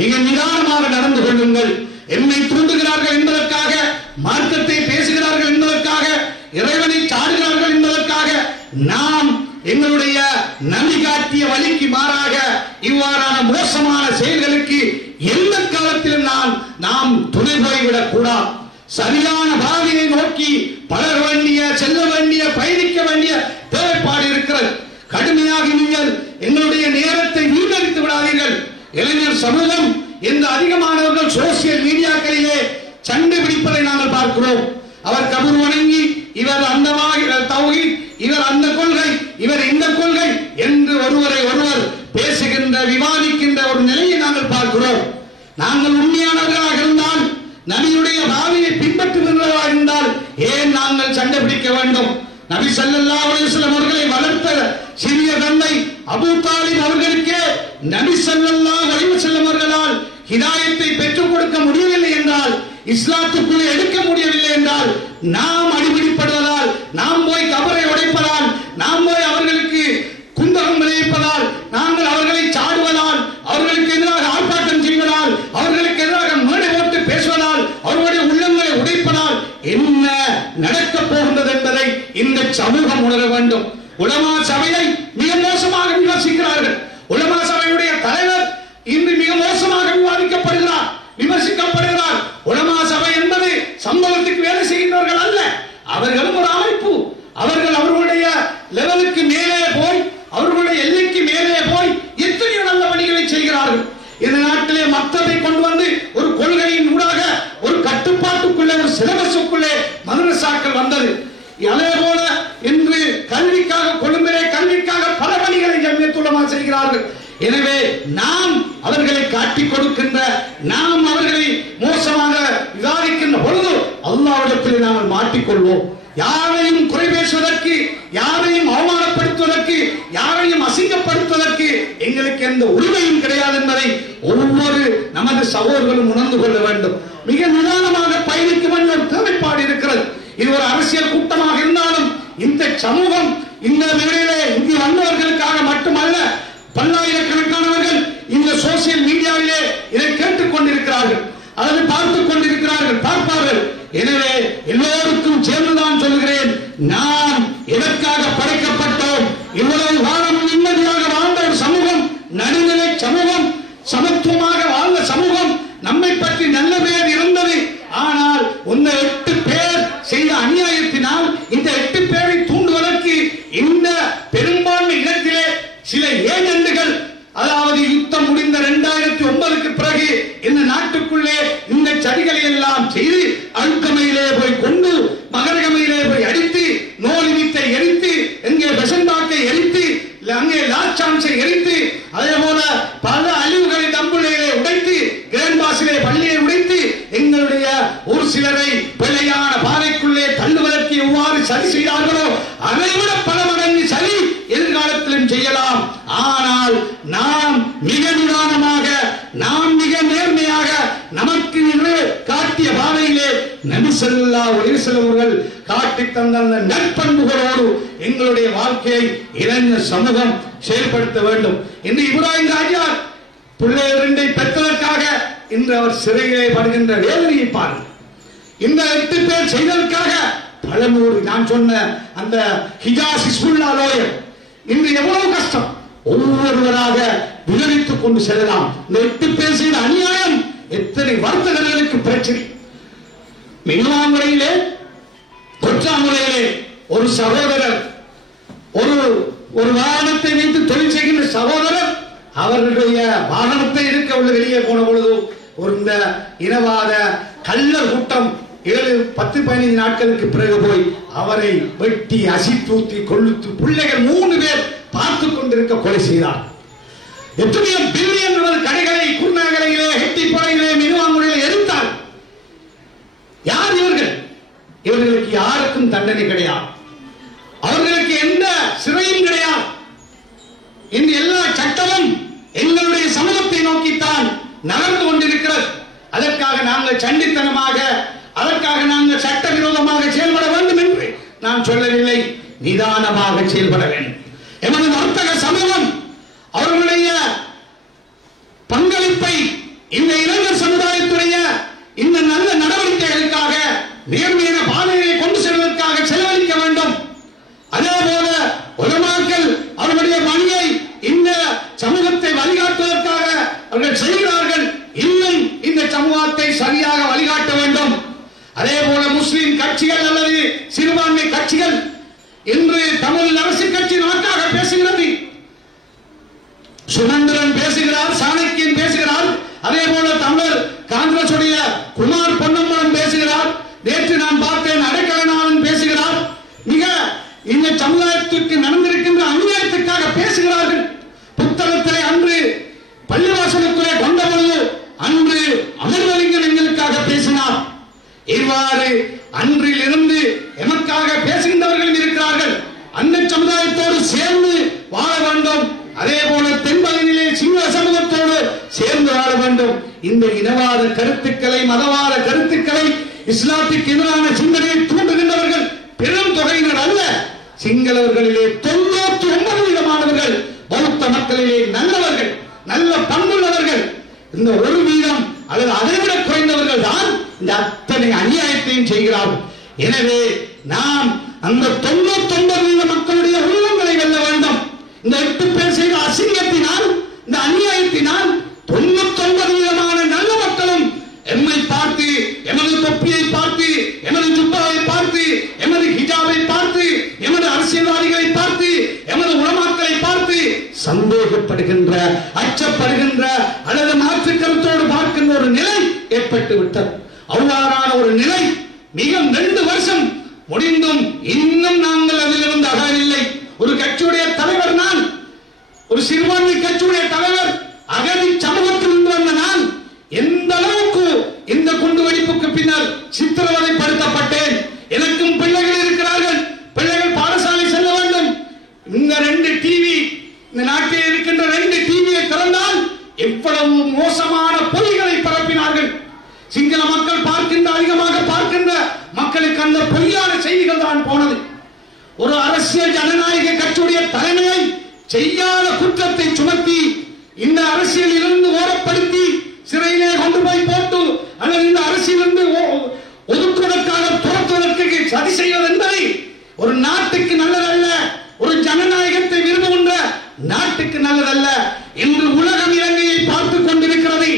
மிக நிதானமாக நடந்து கொள்ளுங்கள். என்னை தூண்டுகிறார்கள் என்பதற்காக, மார்க்கத்தை பேசுகிறார்கள் என்பதற்காக, இறைவனை சாடுகிறார்கள் என்பதற்காக நாம் எங்களுடைய நம்பி காட்டிய வழிக்கு மாறாக இவ்வாறான மோசமான செயல்களுக்கு எந்த காலத்திலும் நாம் துணை போய்விடக் கூடாது. சரியான பாதையை நோக்கி பலர வேண்டிய, செல்ல வேண்டிய, பயணிக்க வேண்டிய தேவைப்பாடு இருக்கிறது. கடுமையாக நீங்கள் எங்களுடைய நேரத்தை வீணடித்து விடாதீர்கள். இளைஞர் சமூகம் எந்த அதிகமானவர்கள் சோசியல் மீடியாக்களிலே சண்டை பிடிப்பதை நாங்கள் பார்க்கிறோம். அவர் கபூர் வணங்கி, இவர் அந்த தௌஹீத், இவர் அந்த கொள்கை, இவர் இந்த கொள்கை என்று ஒருவரை ஒருவர் பேசுகின்ற, விவாதிக்கின்ற ஒரு நிலையை நாங்கள் பார்க்கிறோம். நாங்கள் உண்மையானவர்களாக இருந்தால், நபியுடைய பாதையை பின்பற்றுகின்றவர்களாக இருந்தால் ஏன் நாங்கள் சண்டை பிடிக்க வேண்டும்? நபி ஸல்லல்லாஹு அலைஹி வஸல்லம் அவர்களை வளர்த்த சிறிய தந்தை அபூ தாலிப் அவர்களுக்கு நபி ஸல்லல்லாஹு அலைஹி வஸல்லம் அவர்களால் ஹிதாயத்தை பெற்றுக் கொடுக்க முடியவில்லை என்றால், இஸ்லாத்துக்குள்ளே எடுக்க முடியவில்லை என்றால், நாம் அடிபிடிப்படுவதால், நாம் போய் கபரை உடைப்பதால், நாம் போய் அவர்களுக்கு குந்தகம் விளைவிப்பதால், நாங்கள் அவர்களை சாடுவதால், அவர்களுக்கு எதிராக ஆர்ப்பாட்டம் செய்வதால், அவர்களுக்கு எதிராக மேடை போட்டு பேசுவதால், அவர்களுடைய உள்ளங்களை உடைப்பதால் என்ன நடக்கப் போகின்றது என்பதை இந்த சமூகம் உணர வேண்டும். உலமா சபையை மிக மோசமாக விமர்சிக்கிறார்கள். உலமா சபையுடைய தலைவர் இன்று மிக மோசமாக விவாதிக்கப்படுகிறார், விமர்சிக்கப்படுகிறார். உலமா சபை என்பது சம்பவத்துக்கு வேலை செய்கின்றவர்கள் அல்ல. அவர்களும் ஒரு அமைப்பு. அவர்கள் அவர்களுடைய லெவலுக்கு மேலே போய், அவர்களுடைய எல்லைக்கு மேலே போய் எத்தனையோ நல்ல பணிகளை செய்கிறார்கள். இந்த நாட்டிலே மக்தபை கொண்டு வந்து ஒரு கொள்கையின் ஊடாக ஒரு கட்டுப்பாட்டுக்குள்ளே, ஒரு சிலபஸுக்குள்ளே மதரசாக்கள் வந்தது. அதே போல இன்று கல்விக்காக, கொழும்பிலே கல்விக்காக பல பணிகளை ஜம்மியத்துல் உலமா செய்கிறார்கள். எனவே நாம் அவர்களை காட்டிக் கொடுக்கின்ற, நாம் அவர்களை மோசமாக விவாதிக்கின்ற பொழுது அல்லாஹ்விடத்தில் நாங்கள் மாட்டிக்கொள்வோம். யாரையும் குறை பேசுவதற்கு, யாரையும் அவமானப்படுத்துவதற்கு, யாரையும் அசிங்கப்படுத்துவதற்கு எங்களுக்கு எந்த உரிமையும் கிடையாது என்பதை ஒவ்வொரு நமது சகோதரர்களும் உணர்ந்து கொள்ள வேண்டும். மிக நிதானமாக பயணிக்க வேண்டிய ஒரு தேவைப்பாடு இருக்கிறது. இது ஒரு அரசியல் கூட்டமாக இருந்தாலும் இந்த சமூகம் இந்த நிலையிலே இங்கு வந்தவர்களுக்காக மட்டுமல்ல, பல்லாயிரக்கணக்கானவர்கள் இந்த சோசியல் மீடியாவிலே இதை கேட்டுக் கொண்டிருக்கிறார்கள், அல்லது பார்த்துக் கொண்டிருக்கிறார்கள், பார்ப்பார்கள். எனவே எல்லோருக்கும் சேர்ந்துதான் சொல்கிறேன், நாம் எதற்காக படைக்கப்பட்டோம்? இவ்வளவு காலம் நிம்மதியாக வாழ்ந்த ஒரு சமூகம், நடுநிலை சமூகம், சமத்துவமாக வாழ்ந்த சமூகம், நம்மை பற்றி நல்ல பெயர் இருந்தது. ஆனால் இந்த 8 பேர் செய்த அநியாயத்தினால் இந்த 8 பேரை தூண்டுவதற்கு இந்த பெரும்பான்மை இடத்திலே சில ஏஜெண்டுகள், அதாவது யுத்தம் முடிந்த 2009க்கு பிறகு இந்த நாட்டுக்குள்ளே இந்த சதிகளை எல்லாம் செய்து அழுக்கமையிலே போய் கொண்டு, மகரகமையிலே போய் அடித்து, நோலிவித்தை எரித்து, எங்கே பெசண்டாக்கை எரித்து, அங்கே லாச்சான்ஸை எரித்து, அதே போல பல அழிவுகளை தம்புளையிலே உடைத்து, கிரேன்பாஸிலே பள்ளியை உடைத்து, எங்களுடைய ஒரு சிலரை பிழையான பாதைக்குள்ளே தள்ளுவதற்கு எவ்வாறு சதி செய்தார்களோ அதைவிட பல மடங்கு சதி எதிர்காலத்திலும் செய்யலாம். நபி ஸல்லல்லாஹு அலைஹி வஸல்லம் அவர்கள் காட்டி தந்த அந்த நற்பண்புகளோடு எங்களுடைய வாழ்க்கையை இளைஞர் சமூகம் செயல்படுத்த வேண்டும். இன்று இப்ராஹிம் ராஜா பிள்ளை 2 பெற்றதற்காக இன்று அவர் சிறையிலே படுகின்ற வேதனையை பாருங்கள். இந்த 8 பேர் செய்ததற்காக பல நூறு, நான் சொன்ன அந்த ஹிஜாஸ் ஹிஸ்புல்லா லோயர் இன்று எவ்வளவு கஷ்டம். ஒவ்வொருவராக விவரித்துக் கொண்டு செல்லலாம். இந்த 8 பேர் செய்த அநியாயம் எத்தனை வர்த்தகர்களுக்கு பிரச்சனை. மின்வாங்குறையிலே கொற்றாங்குறையிலே ஒரு சகோதரர் ஒரு வாகனத்தை வைத்து தொழில் செய்கின்ற சகோதரர் அவர்களுடைய வாகனத்தை எடுக்க உள்ள வெளியே போன பொழுது ஒரு இந்த இனவாத கள்ளர் கூட்டம் 7-10-15 நாட்களுக்கு பிறகு போய் அவரை வெட்டி அசித்தூத்தி கொள்ளுத்து பிள்ளைகள் 3 பேர் பார்த்துக் கொண்டிருக்க கொலை செய்தார். எத்தனையோ பில்லியன் கடைகளை குருநகரையிலே, ஹெட்டிப்பாளையிலே, மின்வாங்குறையிலே எரித்தார். யார் இவர்கள்? இவர்களுக்கு யாருக்கும் தண்டனை கிடையாது. அவர்களுக்கு எந்த சிறையும் கிடையாது. இந்த எல்லா சட்டமும் எங்களுடைய சமூகத்தை நோக்கித்தான் நகர்ந்து கொண்டிருக்கிறது. அதற்காக நாங்கள் சண்டித்தனமாக, அதற்காக நாங்கள் சட்டவிரோதமாக செயல்பட வேண்டும் என்று நான் சொல்லவில்லை. நிதானமாக செயல்பட வேண்டும். எமது வர்த்தக சமூகம் அவர்களுடைய பங்களிப்பை இந்த இளைஞர் சமுதாயத்துடைய இந்த நல்ல நடவடிக்கைகளுக்காக நேர்மையான பாதையை கொண்டு செல்வதற்காக செலவழிக்க வேண்டும். அதே போல உலமாக்கள் அவர்களுடைய பணியை இந்த சமூகத்தை வழிகாட்டுவதற்காக அவர்கள் செய்கிறார்கள். இன்னும் இந்த சமூகத்தை சரியாக வழிகாட்ட வேண்டும். அதே போல முஸ்லிம் கட்சிகள் அல்லது சிறுபான்மை கட்சிகள் இன்று தமிழ் அரசு கட்சி நாட்டாக பேசுகிறது. சுமந்திரன் பேசுகிறார், சாணக்கியன் பேசுகிறார். அதே போல தமிழ் காங்கிரஸ் உடைய குமார் பொன்னம்பலம் பேசுகிறார். நேற்று நான் பார்த்தேன் அடைக்கலநாதன் பேசுகிறார். மிக இந்த சமுதாயத்திற்கு நடந்திருக்கின்ற அநியாயத்திற்காக பேசுகிறார்கள். புத்தகத்திலே அன்று பள்ளிவாசலுக்குள்ளே கொண்டபொழுது அன்று அமர்வலிங்கன் எங்களுக்காக பேசினார். இவ்வாறு அன்றில் இருந்து எமக்காக பேசுகின்றவர்கள் இருக்கிறார்கள். அந்த சமுதாயத்தோடு சேர்ந்து வாழ வேண்டும். அதே போல தென்பகுதியிலே சிங்கள சமூகத்தோடு சேர்ந்து வாழ வேண்டும். இந்த இனவாத கருத்துக்களை, மதவாத கருத்துக்களை, இஸ்லாத்துக்கு எதிரான சிந்தனையை தூண்டுகின்றவர்கள் பெரும் தொகையினர் அல்ல. சிங்களவர்களிலே 99% பௌத்த மக்களிலே நல்லவர்கள், நல்ல பண்புள்ளவர்கள். இந்த 1% அல்லது அதைவிட குறைந்தவர்கள் தான் இந்த அத்தனை அநியாயத்தையும் செய்கிறார்கள். எனவே நாம் அந்த 99% மக்களுடைய உள்ளங்களை வெல்ல வேண்டும். இந்த 8 பேர் செய்த அசிங்கத்தினால், இந்த அநியாயத்தினால் 99% நல்ல மக்களும் எம்மை பார்த்து, எமது தொப்பியை பார்த்து, எமது ஜுப்பாவை பார்த்து, எமது ஹிஜாபை பார்த்து, எமது அரசியல்வாதிகளை பார்த்து, எமது உலமாக்களை பார்த்து சந்தேகப்படுகின்ற, அச்சப்படுகின்ற அல்லது மாற்று கருத்தோடு பார்க்கின்ற ஒரு நிலை ஏற்பட்டு விட்டது. அவ்வாறான ஒரு நிலை மிக 2 வருஷம் முடிந்தும் இன்னும் நாங்கள் அதிலிருந்து அகவில்லை. ஒரு கட்சியுடைய தலைவர் நான், ஒரு சிறுபான்மை கட்சியுடைய தலைவர், அகதி சமூகத்தில் இருந்து வந்த நான் எந்த அளவுக்கு இந்த குண்டுவெடிப்புக்கு பின்னால் சித்திரவதைப்படுத்தப்பட்டேன். எனக்கும் பிள்ளைகள் இருக்கிறார்கள். பிள்ளைகள் பாடசாலை செல்ல வேண்டும். இந்த 2 டிவி, இந்த நாட்டில் இருக்கின்ற 2 டிவியை திறந்தால் எவ்வளவு மோசமான பொய்களை பரப்பினார்கள். சிங்கள மக்கள் பார்க்கின்ற, அதிகமாக பார்க்கின்ற மக்களுக்கு அந்த பொய்யான செய்திகள் தான் போனது. ஒரு அரசியல் ஜனநாயக கட்சியுடைய தலைமையை செய்யாத குற்றத்தை சுமத்தி இந்த அரசியலில் இருந்து ஓரப்படுத்தி சிறையிலே கொண்டு போய் போட்டு அல்லது இந்த அரசியலிருந்து ஒதுக்குவதற்காக துரத்துவதற்கு சதி செய்வது என்பதை ஒரு நாட்டுக்கு நல்லதல்ல. ஒரு ஜனநாயகத்தை விரும்புகின்ற நாட்டுக்கு நல்லதல்ல. இன்று உலகம் இலங்கையை பார்த்துக் கொண்டிருக்கிறது.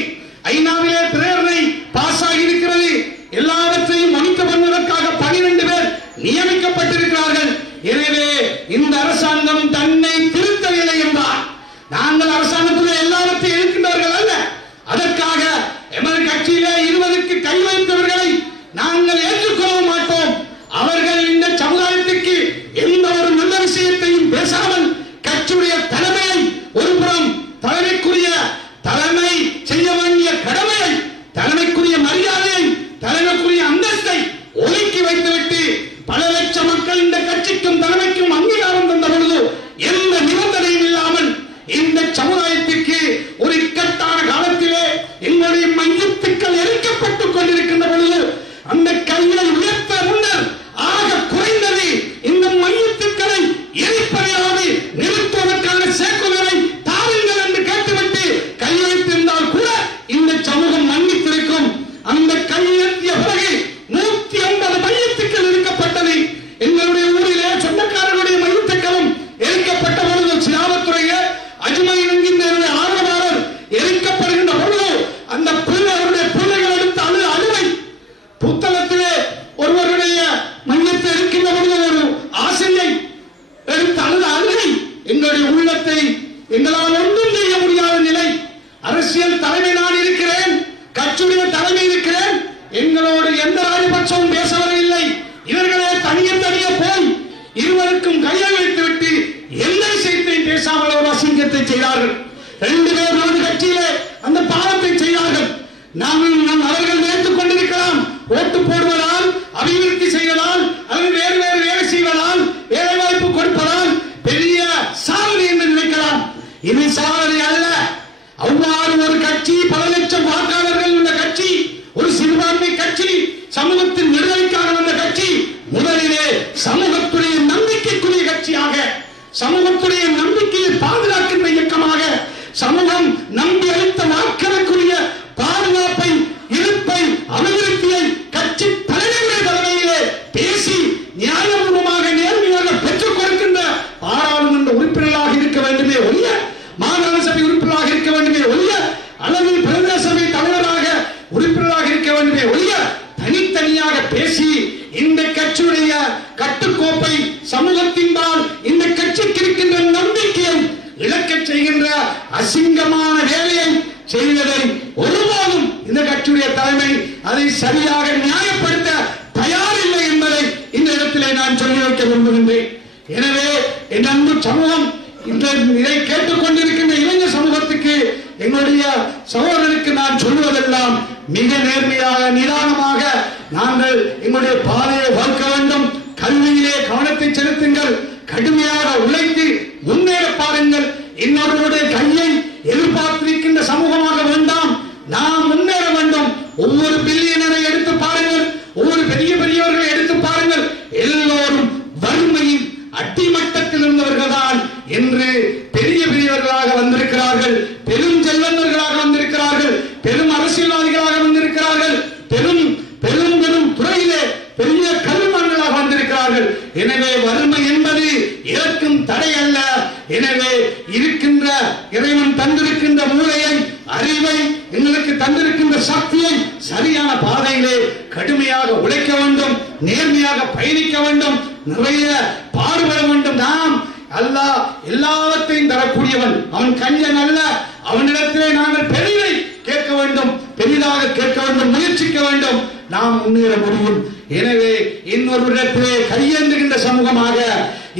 ஐநாவிலே பிரேரணை பாஸ் ஆகி இருக்கிறது. எல்லாவற்றையும் மன்னிக்க பண்ணுவதற்காக 12 பேர் நியமிக்கப்பட்டிருக்கிறார்கள். எனவே இந்த அரசாங்கம் தன்னை திருத்தவில்லை என்றார். நாங்கள் அரசாங்கத்தில் எல்லாவற்றையும் இருக்கின்றவர்கள் அல்ல. அதற்காக எமது கட்சியிலே 20க்கு கை வைத்தவர்களை நாங்கள் ஏற்றுக்கொள்ள மாட்டோம். அவர்கள் இந்த சமுதாயத்துக்கு எந்த ஒரு நல்ல விஷயத்தையும் பேசாமல் கட்சியுடைய தலைமையை ஒருபுறம், தலைமைக்குரிய தலைமை செய்ய வேண்டிய கடமையை, தலைமைக்குரிய மரியாதையை, தலைமைக்குரிய அந்தஸ்தை ஒதுக்கி வைத்துவிட்டு பல லட்சம் மக்கள் இந்த கட்சிக்கும் தலைமைக்கும் அங்கீகாரம் தந்த பொழுது எந்த நிபந்தனையும் இல்லாமல் இந்த சமுதாயத்திற்கு ஒரு இக்கட்டான காலத்திலே எங்களுடைய மையத்துக்கள் எரிக்கப்பட்டுக் கொண்டிருக்கின்ற பொழுது அந்த கை கையை உயர்த்த முன்னர் ஆக குறைந்தது இந்த மையத்துக்களை எரிப்பதையாவது நிறுத்துவதற்கான சேக்குகளை தாருங்கள் என்று கேட்டுவிட்டு கையெழுத்திருந்தால் கூட இந்த சமூகம் மன்னித்திருக்கும். அந்த கையெழுத்திய பிறகு 150 மையத்துக்கள் எரிக்கப்பட்டது. எங்களுடைய ஊரிலே சொந்தக்காரர்களுடைய மையத்துக்களும் எரிக்கப்பட்ட பொழுது சிலாவத்துறைய அஜ்மையில் என்கின்ற ஆர்வலர் எரிக்கப்படுகின்ற பொழுது அந்த பிள்ளைகளுடைய பிள்ளைகள் எடுத்து அழுவை புத்தகத்திலே ஒருவருடைய மையத்தை இருக்கின்ற பொழுது ஒரு ஆசையை எடுத்து அழுகை எங்களுடைய உள்ளத்தை எங்களால் ஒன்றும் செய்ய முடியாத நிலை. அரசியல் தலைமை நான் இருக்கிறேன், கட்சியுடைய தலைமை இருக்கிறேன், எங்களோடு எந்த ராஜபட்சமும் பேச வரவில்லை. இவர்களே தனியே போய் இருவருக்கும் கையை வைத்துவிட்டு எந்த விஷயத்தையும் பேசாமல் ஒரு அசிங்கத்தை செய்தார்கள். 2 பேர் நமது கட்சியிலே அந்த பாவத்தை செய்தார்கள். நாம் அவர்கள் நினைத்துக் கொண்டிருக்கலாம், ஓட்டு போடுவதால் அபிவிருத்தி செய்வதால் அல்லது வேறு வேலை செய்வதால் வேலை வாய்ப்பு கொடுப்பதால் பெரிய சாதனை என்று நினைக்கலாம். இது சாதனை அல்ல. அவ்வாறு ஒரு கட்சி, பல லட்சம் வாக்காளர்கள் உள்ள கட்சி, ஒரு சிறுபான்மை கட்சி, சமூகத்தின் விடுதலைக்காக வந்த கட்சி, முதலிலே சமூகத்துடைய நம்பிக்கைக்குரிய கட்சியாக, சமூகத்துடைய நம்பிக்கையை பாதுகாக்கின்ற இயக்கமாக, சமூகம் நம்பி அளித்த வாக்களுக்குரிய பாதுகாப்பை, இருப்பை, அபிவிருத்தியை கட்சி தலைவர்கள் தலைமையிலே பேசி நியாயபூர்வமாக நேர்மையாக பெற்றுக் கொடுக்கின்ற பாராளுமன்ற உறுப்பினர்களாக இருக்க வேண்டுமே ஒழிய, மாகாண சபை உறுப்பினராக இருக்க வேண்டுமே ஒழிய, அல்லது பிரதேச சபை தலைவராக உறுப்பினராக இருக்க வேண்டுமே ஒழிய, தனித்தனியாக பேசி இந்த கட்சியுடைய கட்டுக்கோப்பை சமூகத்தின்பால் இந்த கட்சிக்கு இருக்கின்ற நம்பிக்கையை இழக்க செய்கின்ற அசிங்கமான வேலையை செய்வதை ஒருபோதும் இந்த கட்சியுடைய தலைமை அதை சரியாக நியாயப்படுத்த தயாரில்லை என்பதை இந்த இடத்திலே நான் சொல்லி வைக்க விரும்புகின்றேன். எனவே என் அன்பு சமூகம், இதை கேட்டுக் கொண்டிருக்கின்ற இளைஞர் சமூகத்துக்கு, எங்களுடைய சகோதரருக்கு நான் சொல்வதெல்லாம் மிக நேர்மையாக, நிதானமாக நாங்கள் எங்களுடைய பாதையை வகுக்க வேண்டும். கல்வியிலே கவனத்தை செலுத்துங்கள், கடுமையாக உழைத்து முன்னேற பாருங்கள். இன்னொருவருடைய கையை எதிர்பார்த்திருக்கின்ற சமூகமாக வேண்டாம், நாம் முன்னேற வேண்டும். ஒவ்வொரு பில்லியனரை எடுத்து பாருங்கள், ஒவ்வொரு பெரியவர்களை எடுத்து பாருங்கள், எல்லோரும் வறுமையின் அடிமட்டத்தில் இருந்தவர்கள் தான் என்று பெரியவர்களாக வந்திருக்கிறார்கள், பெரும் செல்வந்தர்களாக வந்திருக்கிறார்கள், பெரும் அரசியல்வாதிகளாக வந்திருக்கிறார்கள், பெரும் பெரும் பெரும் துறையிலே பெரிய கல்விமான்களாக வந்திருக்கிறார்கள். எனவே வறுமை என்பது இறக்கும் தடை அல்ல. எனவே இருக்கின்ற இறைவன் தந்திருக்கின்ற மூளையை, அறிவை, எங்களுக்கு தந்திருக்கின்ற சக்தியை சரியான பாதையிலே கடுமையாக உழைக்க வேண்டும், நேர்மையாக பயணிக்க வேண்டும், நிறைய பாடுபட வேண்டும். நாம் அல்லாஹ் எல்லாவற்றையும் தரக்கூடியவன், அவன் கஞ்சன் அல்ல. அவனிடத்திலே நாங்கள் பெரிதை கேட்க வேண்டும், பெரிதாக கேட்க வேண்டும், முயற்சிக்க வேண்டும், நாம் முன்னேற முடியும். எனவே இன்னொருவரிடத்திலே கையேந்துகின்ற சமூகமாக,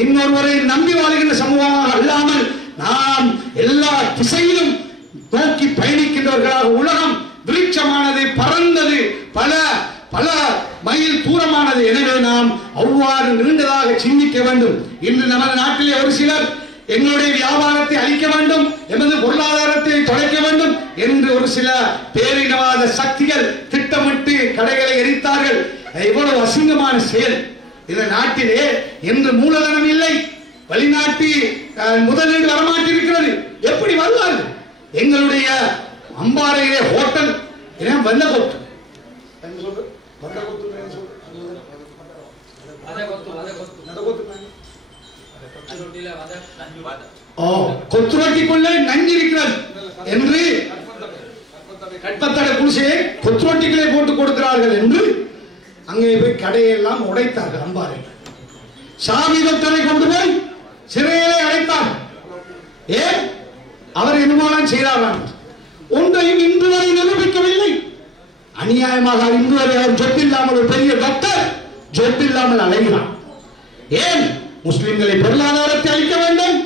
இன்னொருவரை நம்பி வாழ்கின்ற சமூகமாக அல்லாமல் நாம் எல்லா திசையிலும் நோக்கி பயணிக்கின்றவர்களாக, உலகம் விருட்சமானது, பறந்தது, பல பல மைல் தூரமானது. எனவே நாம் அவ்வாறு நீண்டதாக சிந்திக்க வேண்டும். இன்று நமது நாட்டிலே ஒரு சிலர் எங்களுடைய வியாபாரத்தை அழிக்க வேண்டும், எமது பொருளாதாரத்தை தொலைக்க வேண்டும் என்று ஒரு சில பேரினவாத சக்திகள் திட்டமிட்டு கடைகளை எரித்தார்கள். எவ்வளவு அசிங்கமான செயல்! இந்த நாட்டிலே என்று மூலதனம் இல்லை, வெளிநாட்டு முதலீடு வரமாட்டிருக்கிறது. எப்படி வருவார்கள்? எங்களுடைய அம்பாறையிலே ஹோட்டல் வெள்ளகொத்து, கொத்துரோட்டிக்குள்ளே நஞ்சு இருக்கிறது என்று கட்டத்தடை குடிசையை கொத்துரோட்டிகளே போட்டு கொடுக்கிறார்கள் என்று அங்கே போய் கடையெல்லாம் உடைத்தார்கள். அம்பாறை சாமி பக்தரை கொண்டு போய் சிறையிலே அடைத்தார்கள். ஏன்? அவர் என்னமானம் செய்தாராம், ஒன்றையும் இன்று வரை நிரூபிக்கவில்லை. அநியாயமாக இன்று வரை அவர் சொத்தில்லாமல், ஒரு பெரிய டாக்டர் சொத்தில்லாமல் அலைகிறான். ஏன்? முஸ்லிம்களை பொருளாதாரத்தை அளிக்க வேண்டும்,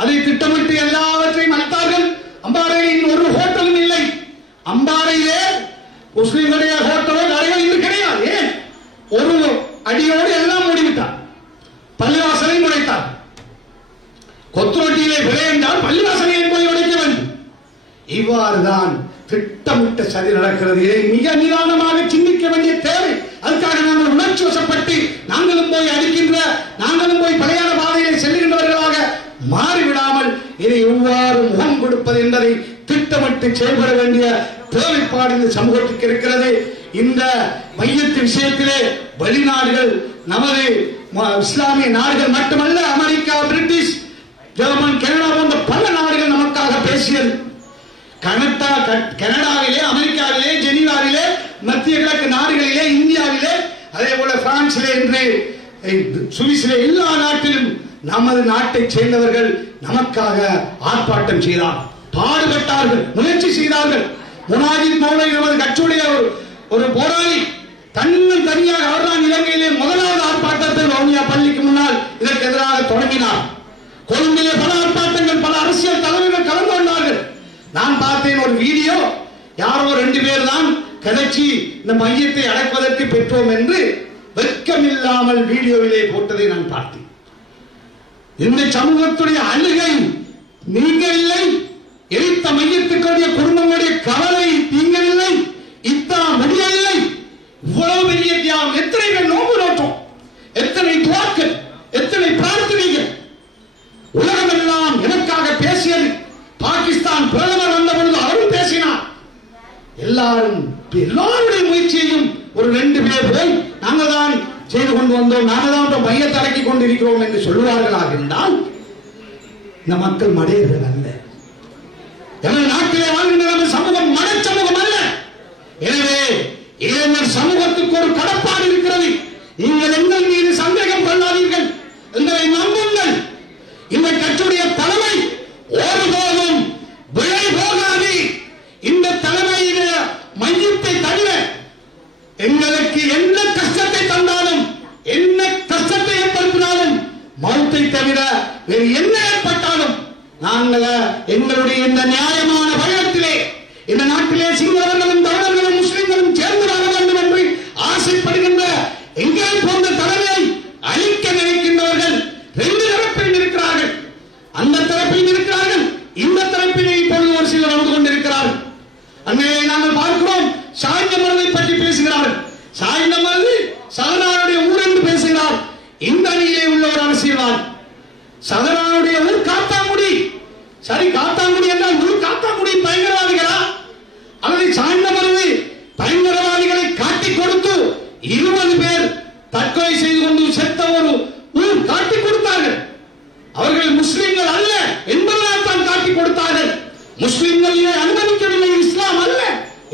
அதை திட்டமிட்டு எல்லாவற்றையும் அளித்தார்கள். அம்பாறையில் ஒரு ஹோட்டலும் இல்லை. அம்பாறையிலே முஸ்லிம்களுடைய ஹோட்டலோ கடையோ இன்று கிடையாது. ஏன்? ஒரு அடியோடு எல்லாம் மூடிவிட்டார், பள்ளிவாசலை உடைத்தார். கொத்துரோட்டியிலே விலை என்றால் பள்ளிவாசலை போய் உடைக்க வேண்டும். இவ்வாறுதான் திட்டமிட்ட சதி நடக்கிறது. இதை மிக நிதானமாக சிந்திக்க வேண்டிய தேவை அதுக்காக நாங்கள் உணர்ச்சி வசப்பட்டு நாங்களும் போய் அடிக்கின்ற, நாங்களும் போய் பழையான பாதையிலே செல்லுகின்றவர்களாக மாறிவிடாமல் இதை எவ்வாறு முகம் கொடுப்பது என்பதை திட்டமிட்டு செயல்பட வேண்டிய தேவைப்பாடு இந்த சமூகத்துக்கு இருக்கிறது. இந்த மையத்தின் விஷயத்திலே வெளிநாடுகள், நமது இஸ்லாமிய நாடுகள் மட்டுமல்ல, அமெரிக்கா, பிரிட்டிஷ், ஜெர்மன், கனடா போன்ற பல நாடுகள் நமக்காக பேசியது. கனடாவிலே, அமெரிக்காவிலே, ஜெனீவாவிலே, மத்திய கிழக்கு நாடுகளிலே, இந்தியாவிலே, அதே போல பிரான்சிலே, என்று சுவிஸிலே, எல்லா நாட்டிலும் நமது நாட்டை சேர்ந்தவர்கள் நமக்காக ஆர்ப்பாட்டம் செய்தார், பாடுபட்டார்கள், முயற்சி செய்தார்கள். முனாஜித் மௌலவி நமது கட்சியுடைய ஒரு போராளி தன்னில் தனியாக அவர்தான் இலங்கையிலே முதலாவது ஆர்ப்பாட்டத்தை வவுனியா பள்ளிக்கு முன்னால் இதற்கு எதிராக தொடங்கினார். கொழும்பிலே பல ஆர்ப்பாட்டங்கள், பல அரசியல் தலைவர்கள் கலந்து கொண்டார்கள். நான் பார்த்தேன் ஒரு வீடியோ, யாரோ 2 பேர் தான் கிடைச்சி இந்த மையத்தை அடைப்பதற்கு பெற்றோம் என்று வெட்கமில்லாமல் வீடியோவிலே போட்டதை நான் பார்த்தேன். இந்த சமூகத்துடைய அழுகை நீங்க இல்லை, எரித்த மையத்துக்குரிய குடும்பங்களுடைய கவலை நீங்கள் இல்லை, இத்தா முடியவில்லை. இவ்வளவு பெரிய தியாகம், எத்தனை பேர் நோம்பு நோற்றோம், எத்தனை துவாக்கள், எத்தனை பிரார்த்தனைகள். உலகமெல்லாம் எனக்காக பேசியது. பாகிஸ்தான் பிரதமர் வந்த பொழுது அவரும் பேசினார். எல்லாருடைய முயற்சியையும் ஒரு 2 பேர் போய் நாங்கள் தான் செய்து கொண்டு வந்தோம், நாங்கள் தான் மையத்தை அடக்கிக் கொண்டிருக்கிறோம் என்று சொல்லுவார்களாக இருந்தால் இந்த மக்கள் மடையர்கள் அல்ல. எனது நாட்டிலே வாழ்கின்ற நம்ம சமூகம் மட சமூகம் அல்ல. எனவே இளைஞர் சமூகத்துக்கு ஒரு கடப்பாடு இருக்கிறது. நீங்கள் எங்கள் மீது சந்தேகம் கொள்ளாதீர்கள், எங்களை நம்புங்கள். இந்த கட்சியுடைய தலைமை ஒருபோதும் விலை போகாது. இந்த தலைமையில மையத்தை தவிர எங்களுக்கு எந்த கஷ்டத்தை தந்தாலும், என்ன கஷ்டத்தை ஏற்படுத்தினாலும், மௌத்தை தவிர வேறு என்ன ஏற்பட்டாலும் நாங்கள் எங்களுடைய இந்த நியாயமான பயணத்திலே இந்த நாட்டிலே சிங்களவர்களும் தமிழர்களும் முஸ்லிம்களும் சேர்ந்து வாழ வேண்டும் என்று ஆசைப்படுகின்ற எங்களை போன்ற தலைமையை அழிக்க நினைக்கின்றவர்கள் 2 தரப்பில் இருக்கிறார்கள். அந்த தரப்பில் இருக்கிறார்கள், இந்த தரப்பிலே இப்பொழுது ஒரு சிலர் வந்து கொண்டிருக்கிறார்கள். அங்கே நாங்கள் பார்க்கிறோம், சாய்ந்தமருதை பற்றி பேசுகிறார்கள். சாய்ந்தமருது சகரானுடைய ஊர் என்று பேசுகிறார். இந்த அணியிலே உள்ள ஒரு அரசியல்வாதி. சகரானுடைய ஊர் காத்தாங்குடி. சரி, காத்தாங்குடி என்றால் ஊர் காத்தாங்குடி பயங்கரவாதிகளா அல்லது சாய்ந்தமருது பயங்கரவாதிகளை காட்டிக் கொடுத்து 20 பேர் தற்கொலை செய்து கொண்டு செத்த ஒரு ஊர் காட்டிக் கொடுத்தார்கள். அவர்கள் முஸ்லிம்கள் அல்ல என்பதனால் தான் காட்டிக் கொடுத்தார்கள். முஸ்லிம்கள் அனுமதிக்கவில்லை, இஸ்லாம் அல்ல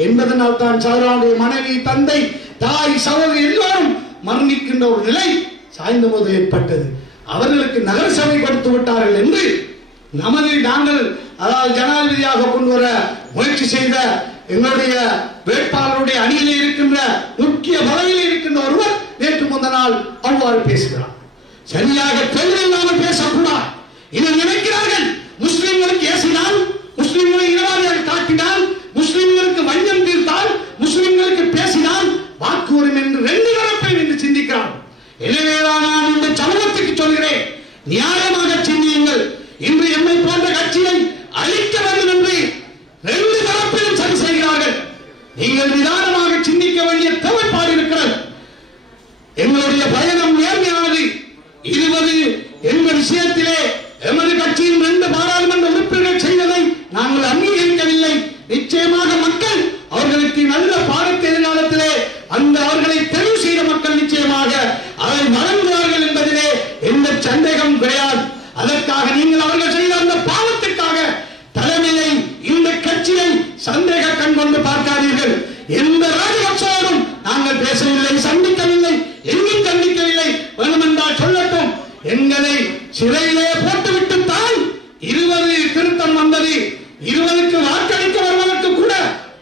என்பதனால் தான் சகரானுடைய மனைவி, தந்தை, தாய், சகோதரி எல்லோரும் மரணிக்கின்ற ஒரு நிலை சாய்ந்தபோது ஏற்பட்டது. அவர்களுக்கு நகர சபை கொடுத்து விட்டார்கள் என்று நாங்கள் அதாவது ஜனாதிபதியாக கொண்டு வர முயற்சி செய்த எங்களுடைய வேட்பாளருடைய அணியிலே இருக்கின்ற முக்கிய பதவியில் இருக்கின்ற ஒருவர் நேற்று முந்த நாள் அவ்வாறு பேசுகிறார். சரியாக தெளிவில்லாமல் பேசக்கூடாது. இதை நினைக்கிறார்கள், முஸ்லிம்களுக்கு ஏசினால், முஸ்லிம்களை இனவாதியாக காட்டினால், முஸ்லிம்களுக்கு வஞ்சம் தீர்த்தால், முஸ்லிம்களுக்கு பேசினால் வாக்கு வரும் என்று 2 தரப்பை என்று சிந்திக்கிறார். எனவேதான் நான் இந்த சமூகத்துக்கு சொல்கிறேன், நியாயமாக சிந்தியுங்கள். இன்று எம்மை போன்ற கட்சியை அழிக்க வேண்டும் என்று 2 தரப்பிலும் சரி செய்கிறார்கள். நீங்கள் நிதானமாக சிந்திக்க வேண்டிய தேவைப்பாடு இருக்கிறது. எங்களுடைய பயணம் நேர்மையானது. 20 எங்கள் விஷயத்திலே எமது கட்சியின் 2 பாராளுமன்ற உறுப்பினர்கள் செய்ததை நாங்கள் அங்கீகரிக்கவில்லை. நிச்சயமாக மக்கள் அவர்களுக்கு நல்ல பாடத்தை எதிர்காலத்திலே அந்த அவர்களை தெரிவு செய்த மக்கள் நிச்சயமாக அதை வழங்குவார்கள் என்பதிலே எந்த சந்தேகம் கிடையாது. அதற்காக நீங்கள் அவர்கள் செய்த அந்த பாவத்திற்காக தலைமையை, இந்த கட்சியை சந்தேக கண் கொண்டு பார்க்காதீர்கள். எந்த ராஜபக்சோடும் நாங்கள் பேசவில்லை, சந்திக்கவில்லை, எங்கும் சந்திக்கவில்லை. வேண்டுமென்றால் சொல்லட்டும், எங்களை சிறையிலே போட்டுவிட்டுத்தான் 20 திருத்தம் வந்தது. 20க்கு வாக்களிக்க வருவதற்கு கூட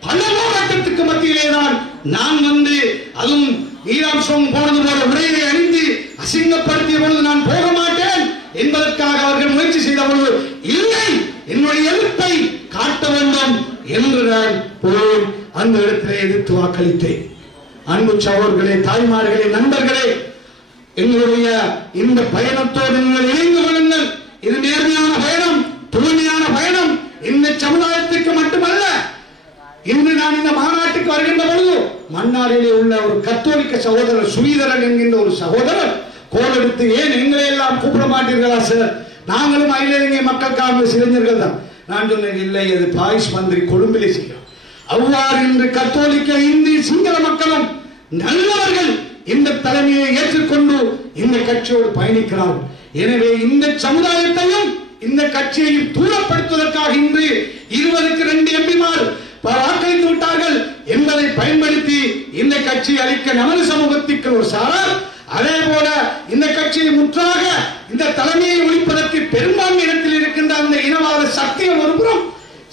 பல போராட்டத்துக்கு மத்தியிலே தான் நான் வந்து, அதுவும் வீராம்சம் போனது போல உரையை அணிந்து அசிங்கப்படுத்திய பொழுது நான் போக மாட்டேன் என்பதற்காக அவர்கள் முயற்சி செய்த பொழுது இல்லை, என்னுடைய எதிர்ப்பை காட்ட வேண்டும் என்று நான் போய் அந்த இடத்திலே எதிர்த்து வாக்களித்தேன். அன்பு சகோதரர்களே, தாய்மார்களே, நண்பர்களே, எங்களுடைய இந்த பயணத்தோடு நீங்கள் இணைந்து கொள்ளுங்கள். இது நேர்மையான பயணம், தூய்மையான பயணம். இந்த சமுதாயத்துக்கு மட்டுமல்ல, இன்று நான் இந்த மாநாட்டுக்கு வருகின்ற பொழுது மன்னாரிலே உள்ள ஒரு கத்தோலிக்க சகோதரர் சுரீதரன் என்கின்ற ஒரு சகோதரர் கோல் எடுத்து, ஏன் எங்களை எல்லாம் கூப்பிட மாட்டீர்களா சார், நாங்களும் அகில மக்கள் காங்கிரஸ் இளைஞர்கள் தான். நான் சொன்னேன், இல்லை, அது பாரிஸ் மந்திரி கொழும்பிலே செய்யும். அவ்வாறு இன்று கத்தோலிக்க இந்தி சிங்கள மக்களும் நல்லவர்கள் இந்த தலைமையை ஏற்றுக்கொண்டு இந்த கட்சியோடு பயணிக்கிறார்கள். எனவே இந்த சமுதாயத்தையும் இந்த கட்சியையும் தூரப்படுத்துவதற்காக இன்று 20க்கு 2 எம்பிமார் வாக்களித்து விட்டார்கள் என்பதை பயன்படுத்தி இந்த கட்சியை அளிக்க நமது சமூகத்திற்கு ஒரு சாரார், அதே போல இந்த கட்சியை முற்றாக இந்த தலைமையை ஒழிப்பதற்கு பெரும்பான்மை இடத்தில் இருக்கின்ற அந்த இனவாத சக்திகள் ஒருபுறம்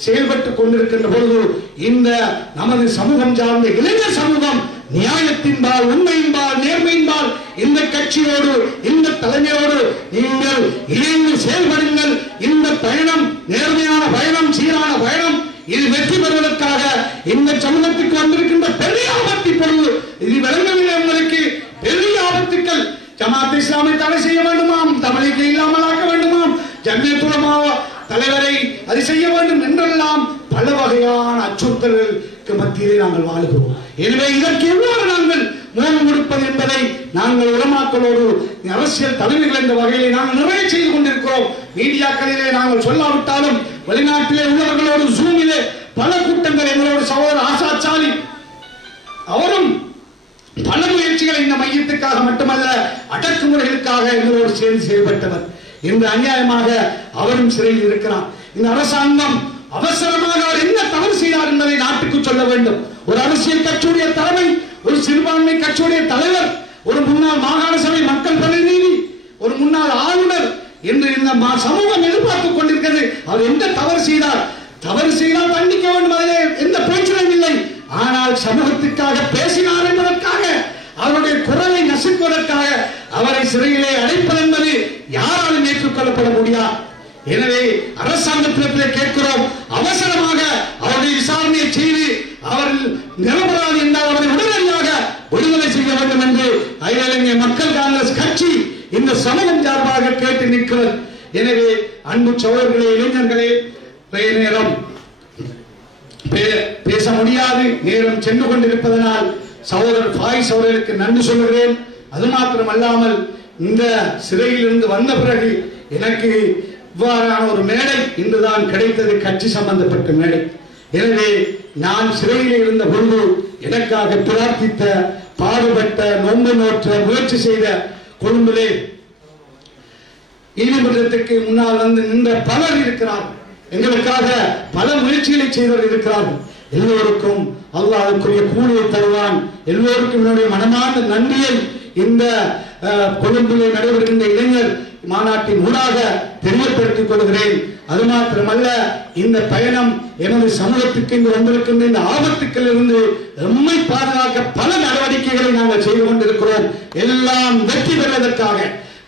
செயல்பட்டுக் கொண்டிருக்கின்ற பொழுது இந்த நமது சமூகம் சார்ந்த இளைஞர் சமூகம் நியாயத்தின்பால், உண்மையின்பால், நேர்மையின்பால் இந்த கட்சியோடு இந்த தலைமையோடு நீங்கள் இணைந்து செயல்படுங்கள். இந்த பயணம் நேர்மையான பயணம், சீரான பயணம். இது வெற்றி பெறுவதற்காக இந்த சமூகத்துக்கு வந்திருக்கின்ற பெரிய ஆபத்து பொழுது இது விளங்கவில்லை. உங்களுக்கு பெரிய ஆபத்துக்கள், ஜமாத் இஸ்லாமை தடை செய்ய வேண்டுமாம், தமிழுக்கு இல்லாமல் ஆக்க வேண்டுமாம், ஜம்மியத் உலமா தலைவரை அது செய்ய வேண்டும் என்றெல்லாம் பல வகையான அச்சுறுத்தல்களுக்கு மத்தியிலே நாங்கள் வாழுகிறோம். எனவே இதற்கு எவ்வாறு நாங்கள் மூலம் கொடுப்பது என்பதை நாங்கள் உலமாக்களோடு அரசியல் தலைவர்கள் என்ற வகையிலே நாங்கள் நிறைய செய்து கொண்டிருக்கிறோம். மீடியாக்களிலே நாங்கள் சொல்லாவிட்டாலும் வெளிநாட்டிலே உள்ளவர்களோடு ஜூமிலே பல கூட்டங்கள் எங்களோடு சகோதரர் ஆசாத் சாலி அவரும் பல முயற்சிகளை இந்த மையத்துக்காக மட்டுமல்ல அடக்குமுறைகளுக்காக எங்களோடு சேர்ந்து செயல்பட்டவர். இன்று அநியாயமாக அவரும் சிறையில் இருக்கிறார். இந்த அரசாங்கம் அவசரமாக அவர் என்ன தவறு செய்தார் என்பதை நாட்டுக்கு சொல்ல வேண்டும். ஒரு அரசியல் கட்சியுடைய தலைமை, ஒரு சிறுபான்மை கட்சியுடைய தலைவர், ஒரு முன்னாள் மாகாண சபை மக்கள் பிரதிநிதி, ஒரு முன்னாள் ஆளுநர் என்று இந்த சமூகம் எதிர்பார்த்துக் கொண்டிருக்கிறது. அவர் எந்த தவறு செய்தார், தவறு செய்தால் தண்டிக்க வேண்டும், அதிலே எந்த பிரச்சனையும் இல்லை. ஆனால் சமூகத்திற்காக பேசினார் என்பதற்காக, அவருடைய குரலை நசுக்குவதற்காக அவரை சிறையிலே அடைப்பது என்பது யாராலும் ஏற்றுக்கொள்ளப்பட முடியாது. எனவே அரசாங்கத்திலே கேட்கிறோம், அவசரமாக அவருடைய விசாரணையை செய்து அவர் நிரபராதி என்றால் அவரை உடனடியாக விடுதலை செய்ய வேண்டும் என்று அகில இலங்கை மக்கள் காங்கிரஸ் கட்சி இந்த சமூகம் சார்பாக கேட்டு நிற்கிறது. எனவே அன்பு சகோதரர்களே, இளைஞர்களே, நேரம் பேச முடியாது, நேரம் சென்று கொண்டிருப்பதனால் சகோதரர் ஃபாயிஸ் அவர்களுக்கு நன்றி சொல்கிறேன். அது மாத்திரமல்லாமல் இந்த சிறையில் இருந்து வந்த பிறகு எனக்கு இவ்வாறான ஒரு மேடை இன்றுதான் கிடைத்தது, கட்சி சம்பந்தப்பட்ட மேடை. எனவே நான் சிறையில் இருந்த பொழுது எனக்காக பிரார்த்தித்த, பாடுபட்ட, நொம்பு நோற்ற, முயற்சி செய்த, கொழும்பிலே நீதிமன்றத்திற்கு முன்னால் வந்து நின்ற பலர் இருக்கிறார்கள். எங்களுக்காக பல முயற்சிகளை செய்தவர் இருக்கிறார்கள். எல்லோருக்கும் அல்லாஹ் அதற்குரிய கூலியை தருவான். எல்லோருக்கும் என்னுடைய மனமார்ந்த நன்றியை இந்த கொழும்பிலே நடைபெறுகின்ற இளைஞர் மாநாட்டின் ஊடாக தெரியப்படுத்திக் கொள்கிறேன். அது மாத்திரமல்ல, இந்த பயணம் எனது சமூகத்துக்கு இங்கு வந்திருக்கின்ற இந்த ஆபத்துக்கள் இருந்து எம்மை பாதுகாக்க பல நடவடிக்கைகளை நாங்கள் செய்து கொண்டிருக்கிறோம். எல்லாம் வெற்றி பெறுவதற்காக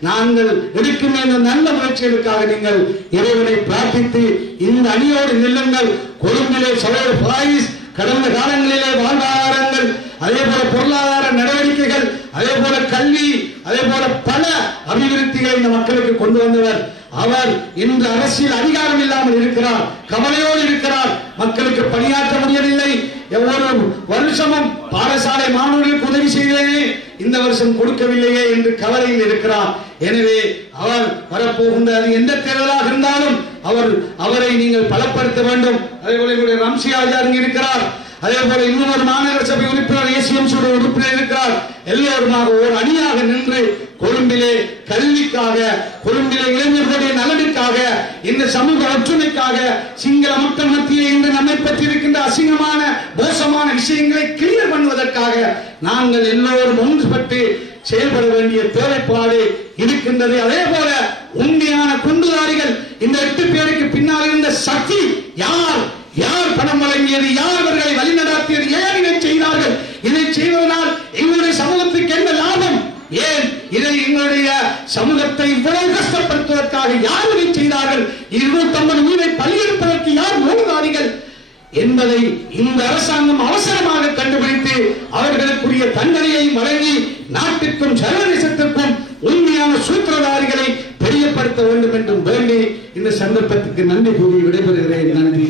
நாங்கள் எடுக்கின்ற இந்த நல்ல முயற்சிகளுக்காக நீங்கள் இறைவனை பிரார்த்தித்து இந்த அணியோடு நில்லுங்கள். கொழும்பிலே சகோதரர் ஃபாயிஸ் கடந்த காலங்களிலே வாழ்வாதாரங்கள், அதே போல பொருளாதார நடவடிக்கைகள், அதே போல கல்வி, அதே போல பல அபிவிருத்திகளை இந்த மக்களுக்கு கொண்டு வந்தவர். அவர் இன்று அரசியல் அதிகாரம் இல்லாமல் இருக்கிறார், கவலையோடு இருக்கிறார். மக்களுக்கு பணியாற்ற முடியவில்லை. ஒவ்வொரு வருஷமும் பாடசாலை மாணவர்களுக்கு உதவி செய்தேனே, இந்த வருஷம் கொடுக்கவில்லையே என்று கவலையில் இருக்கிறார். எனவே அவர் வரப்போகின்ற எந்த தேர்தலாக இருந்தாலும் அவரை நீங்கள் பலப்படுத்த வேண்டும். அதே போல ரம்சி ஆஜார் இருக்கிறார். அதே போல இன்னொரு மாநகர சபை உறுப்பினர் ஏசிஎம் உறுப்பினர் இருக்கிறார். எல்லோருமாக ஒரு அணியாக நின்று கொழும்பிலே கல்விக்காக, கொழும்பிலே இளைஞர்களுடைய நலனுக்காக, இந்த சமூக ஒற்றுமைக்காக, சிங்கள மக்கள் மத்தியில் இன்று நம்மை பற்றி இருக்கின்ற அசிங்கமான மோசமான விஷயங்களை கிளியர் பண்ணுவதற்காக நாங்கள் எல்லோரும் ஒன்றுபட்டு செயல்பட வேண்டிய தேவைப்பாடு இருக்கின்றது. அதே போல உண்மையான குண்டுதாரிகள் இந்த 8 பேருக்கு பின்னால் இருந்த சக்தி யார், யார் பணம் வழங்கியது, யார் அவர்களை வழிநடாத்தியது, ஏன் இதை செய்தார்கள், இதை செய்வதனால் எங்களுடைய சமூகத்துக்கு என்ன லாபம், ஏன் இதை எங்களுடைய சமூகத்தை இவ்வளவு கஷ்டப்படுத்துவதற்காக யார் இதை செய்தார்கள், 250 மீனை பலியெடுப்பதற்கு யார் மூலதாரிகள் என்பதை இந்த அரசாங்கம் அவசரமாக கண்டுபிடித்து அவர்களுக்குரிய தண்டனையை வழங்கி நாட்டிற்கும் சர்வதேசத்திற்கும் உண்மையான சூத்திரதாரிகளை தெரியப்படுத்த வேண்டும் என்றும் வேண்டி இந்த சந்தர்ப்பத்துக்கு நன்றி கூறி விடைபெறுகிறேன். நன்றி.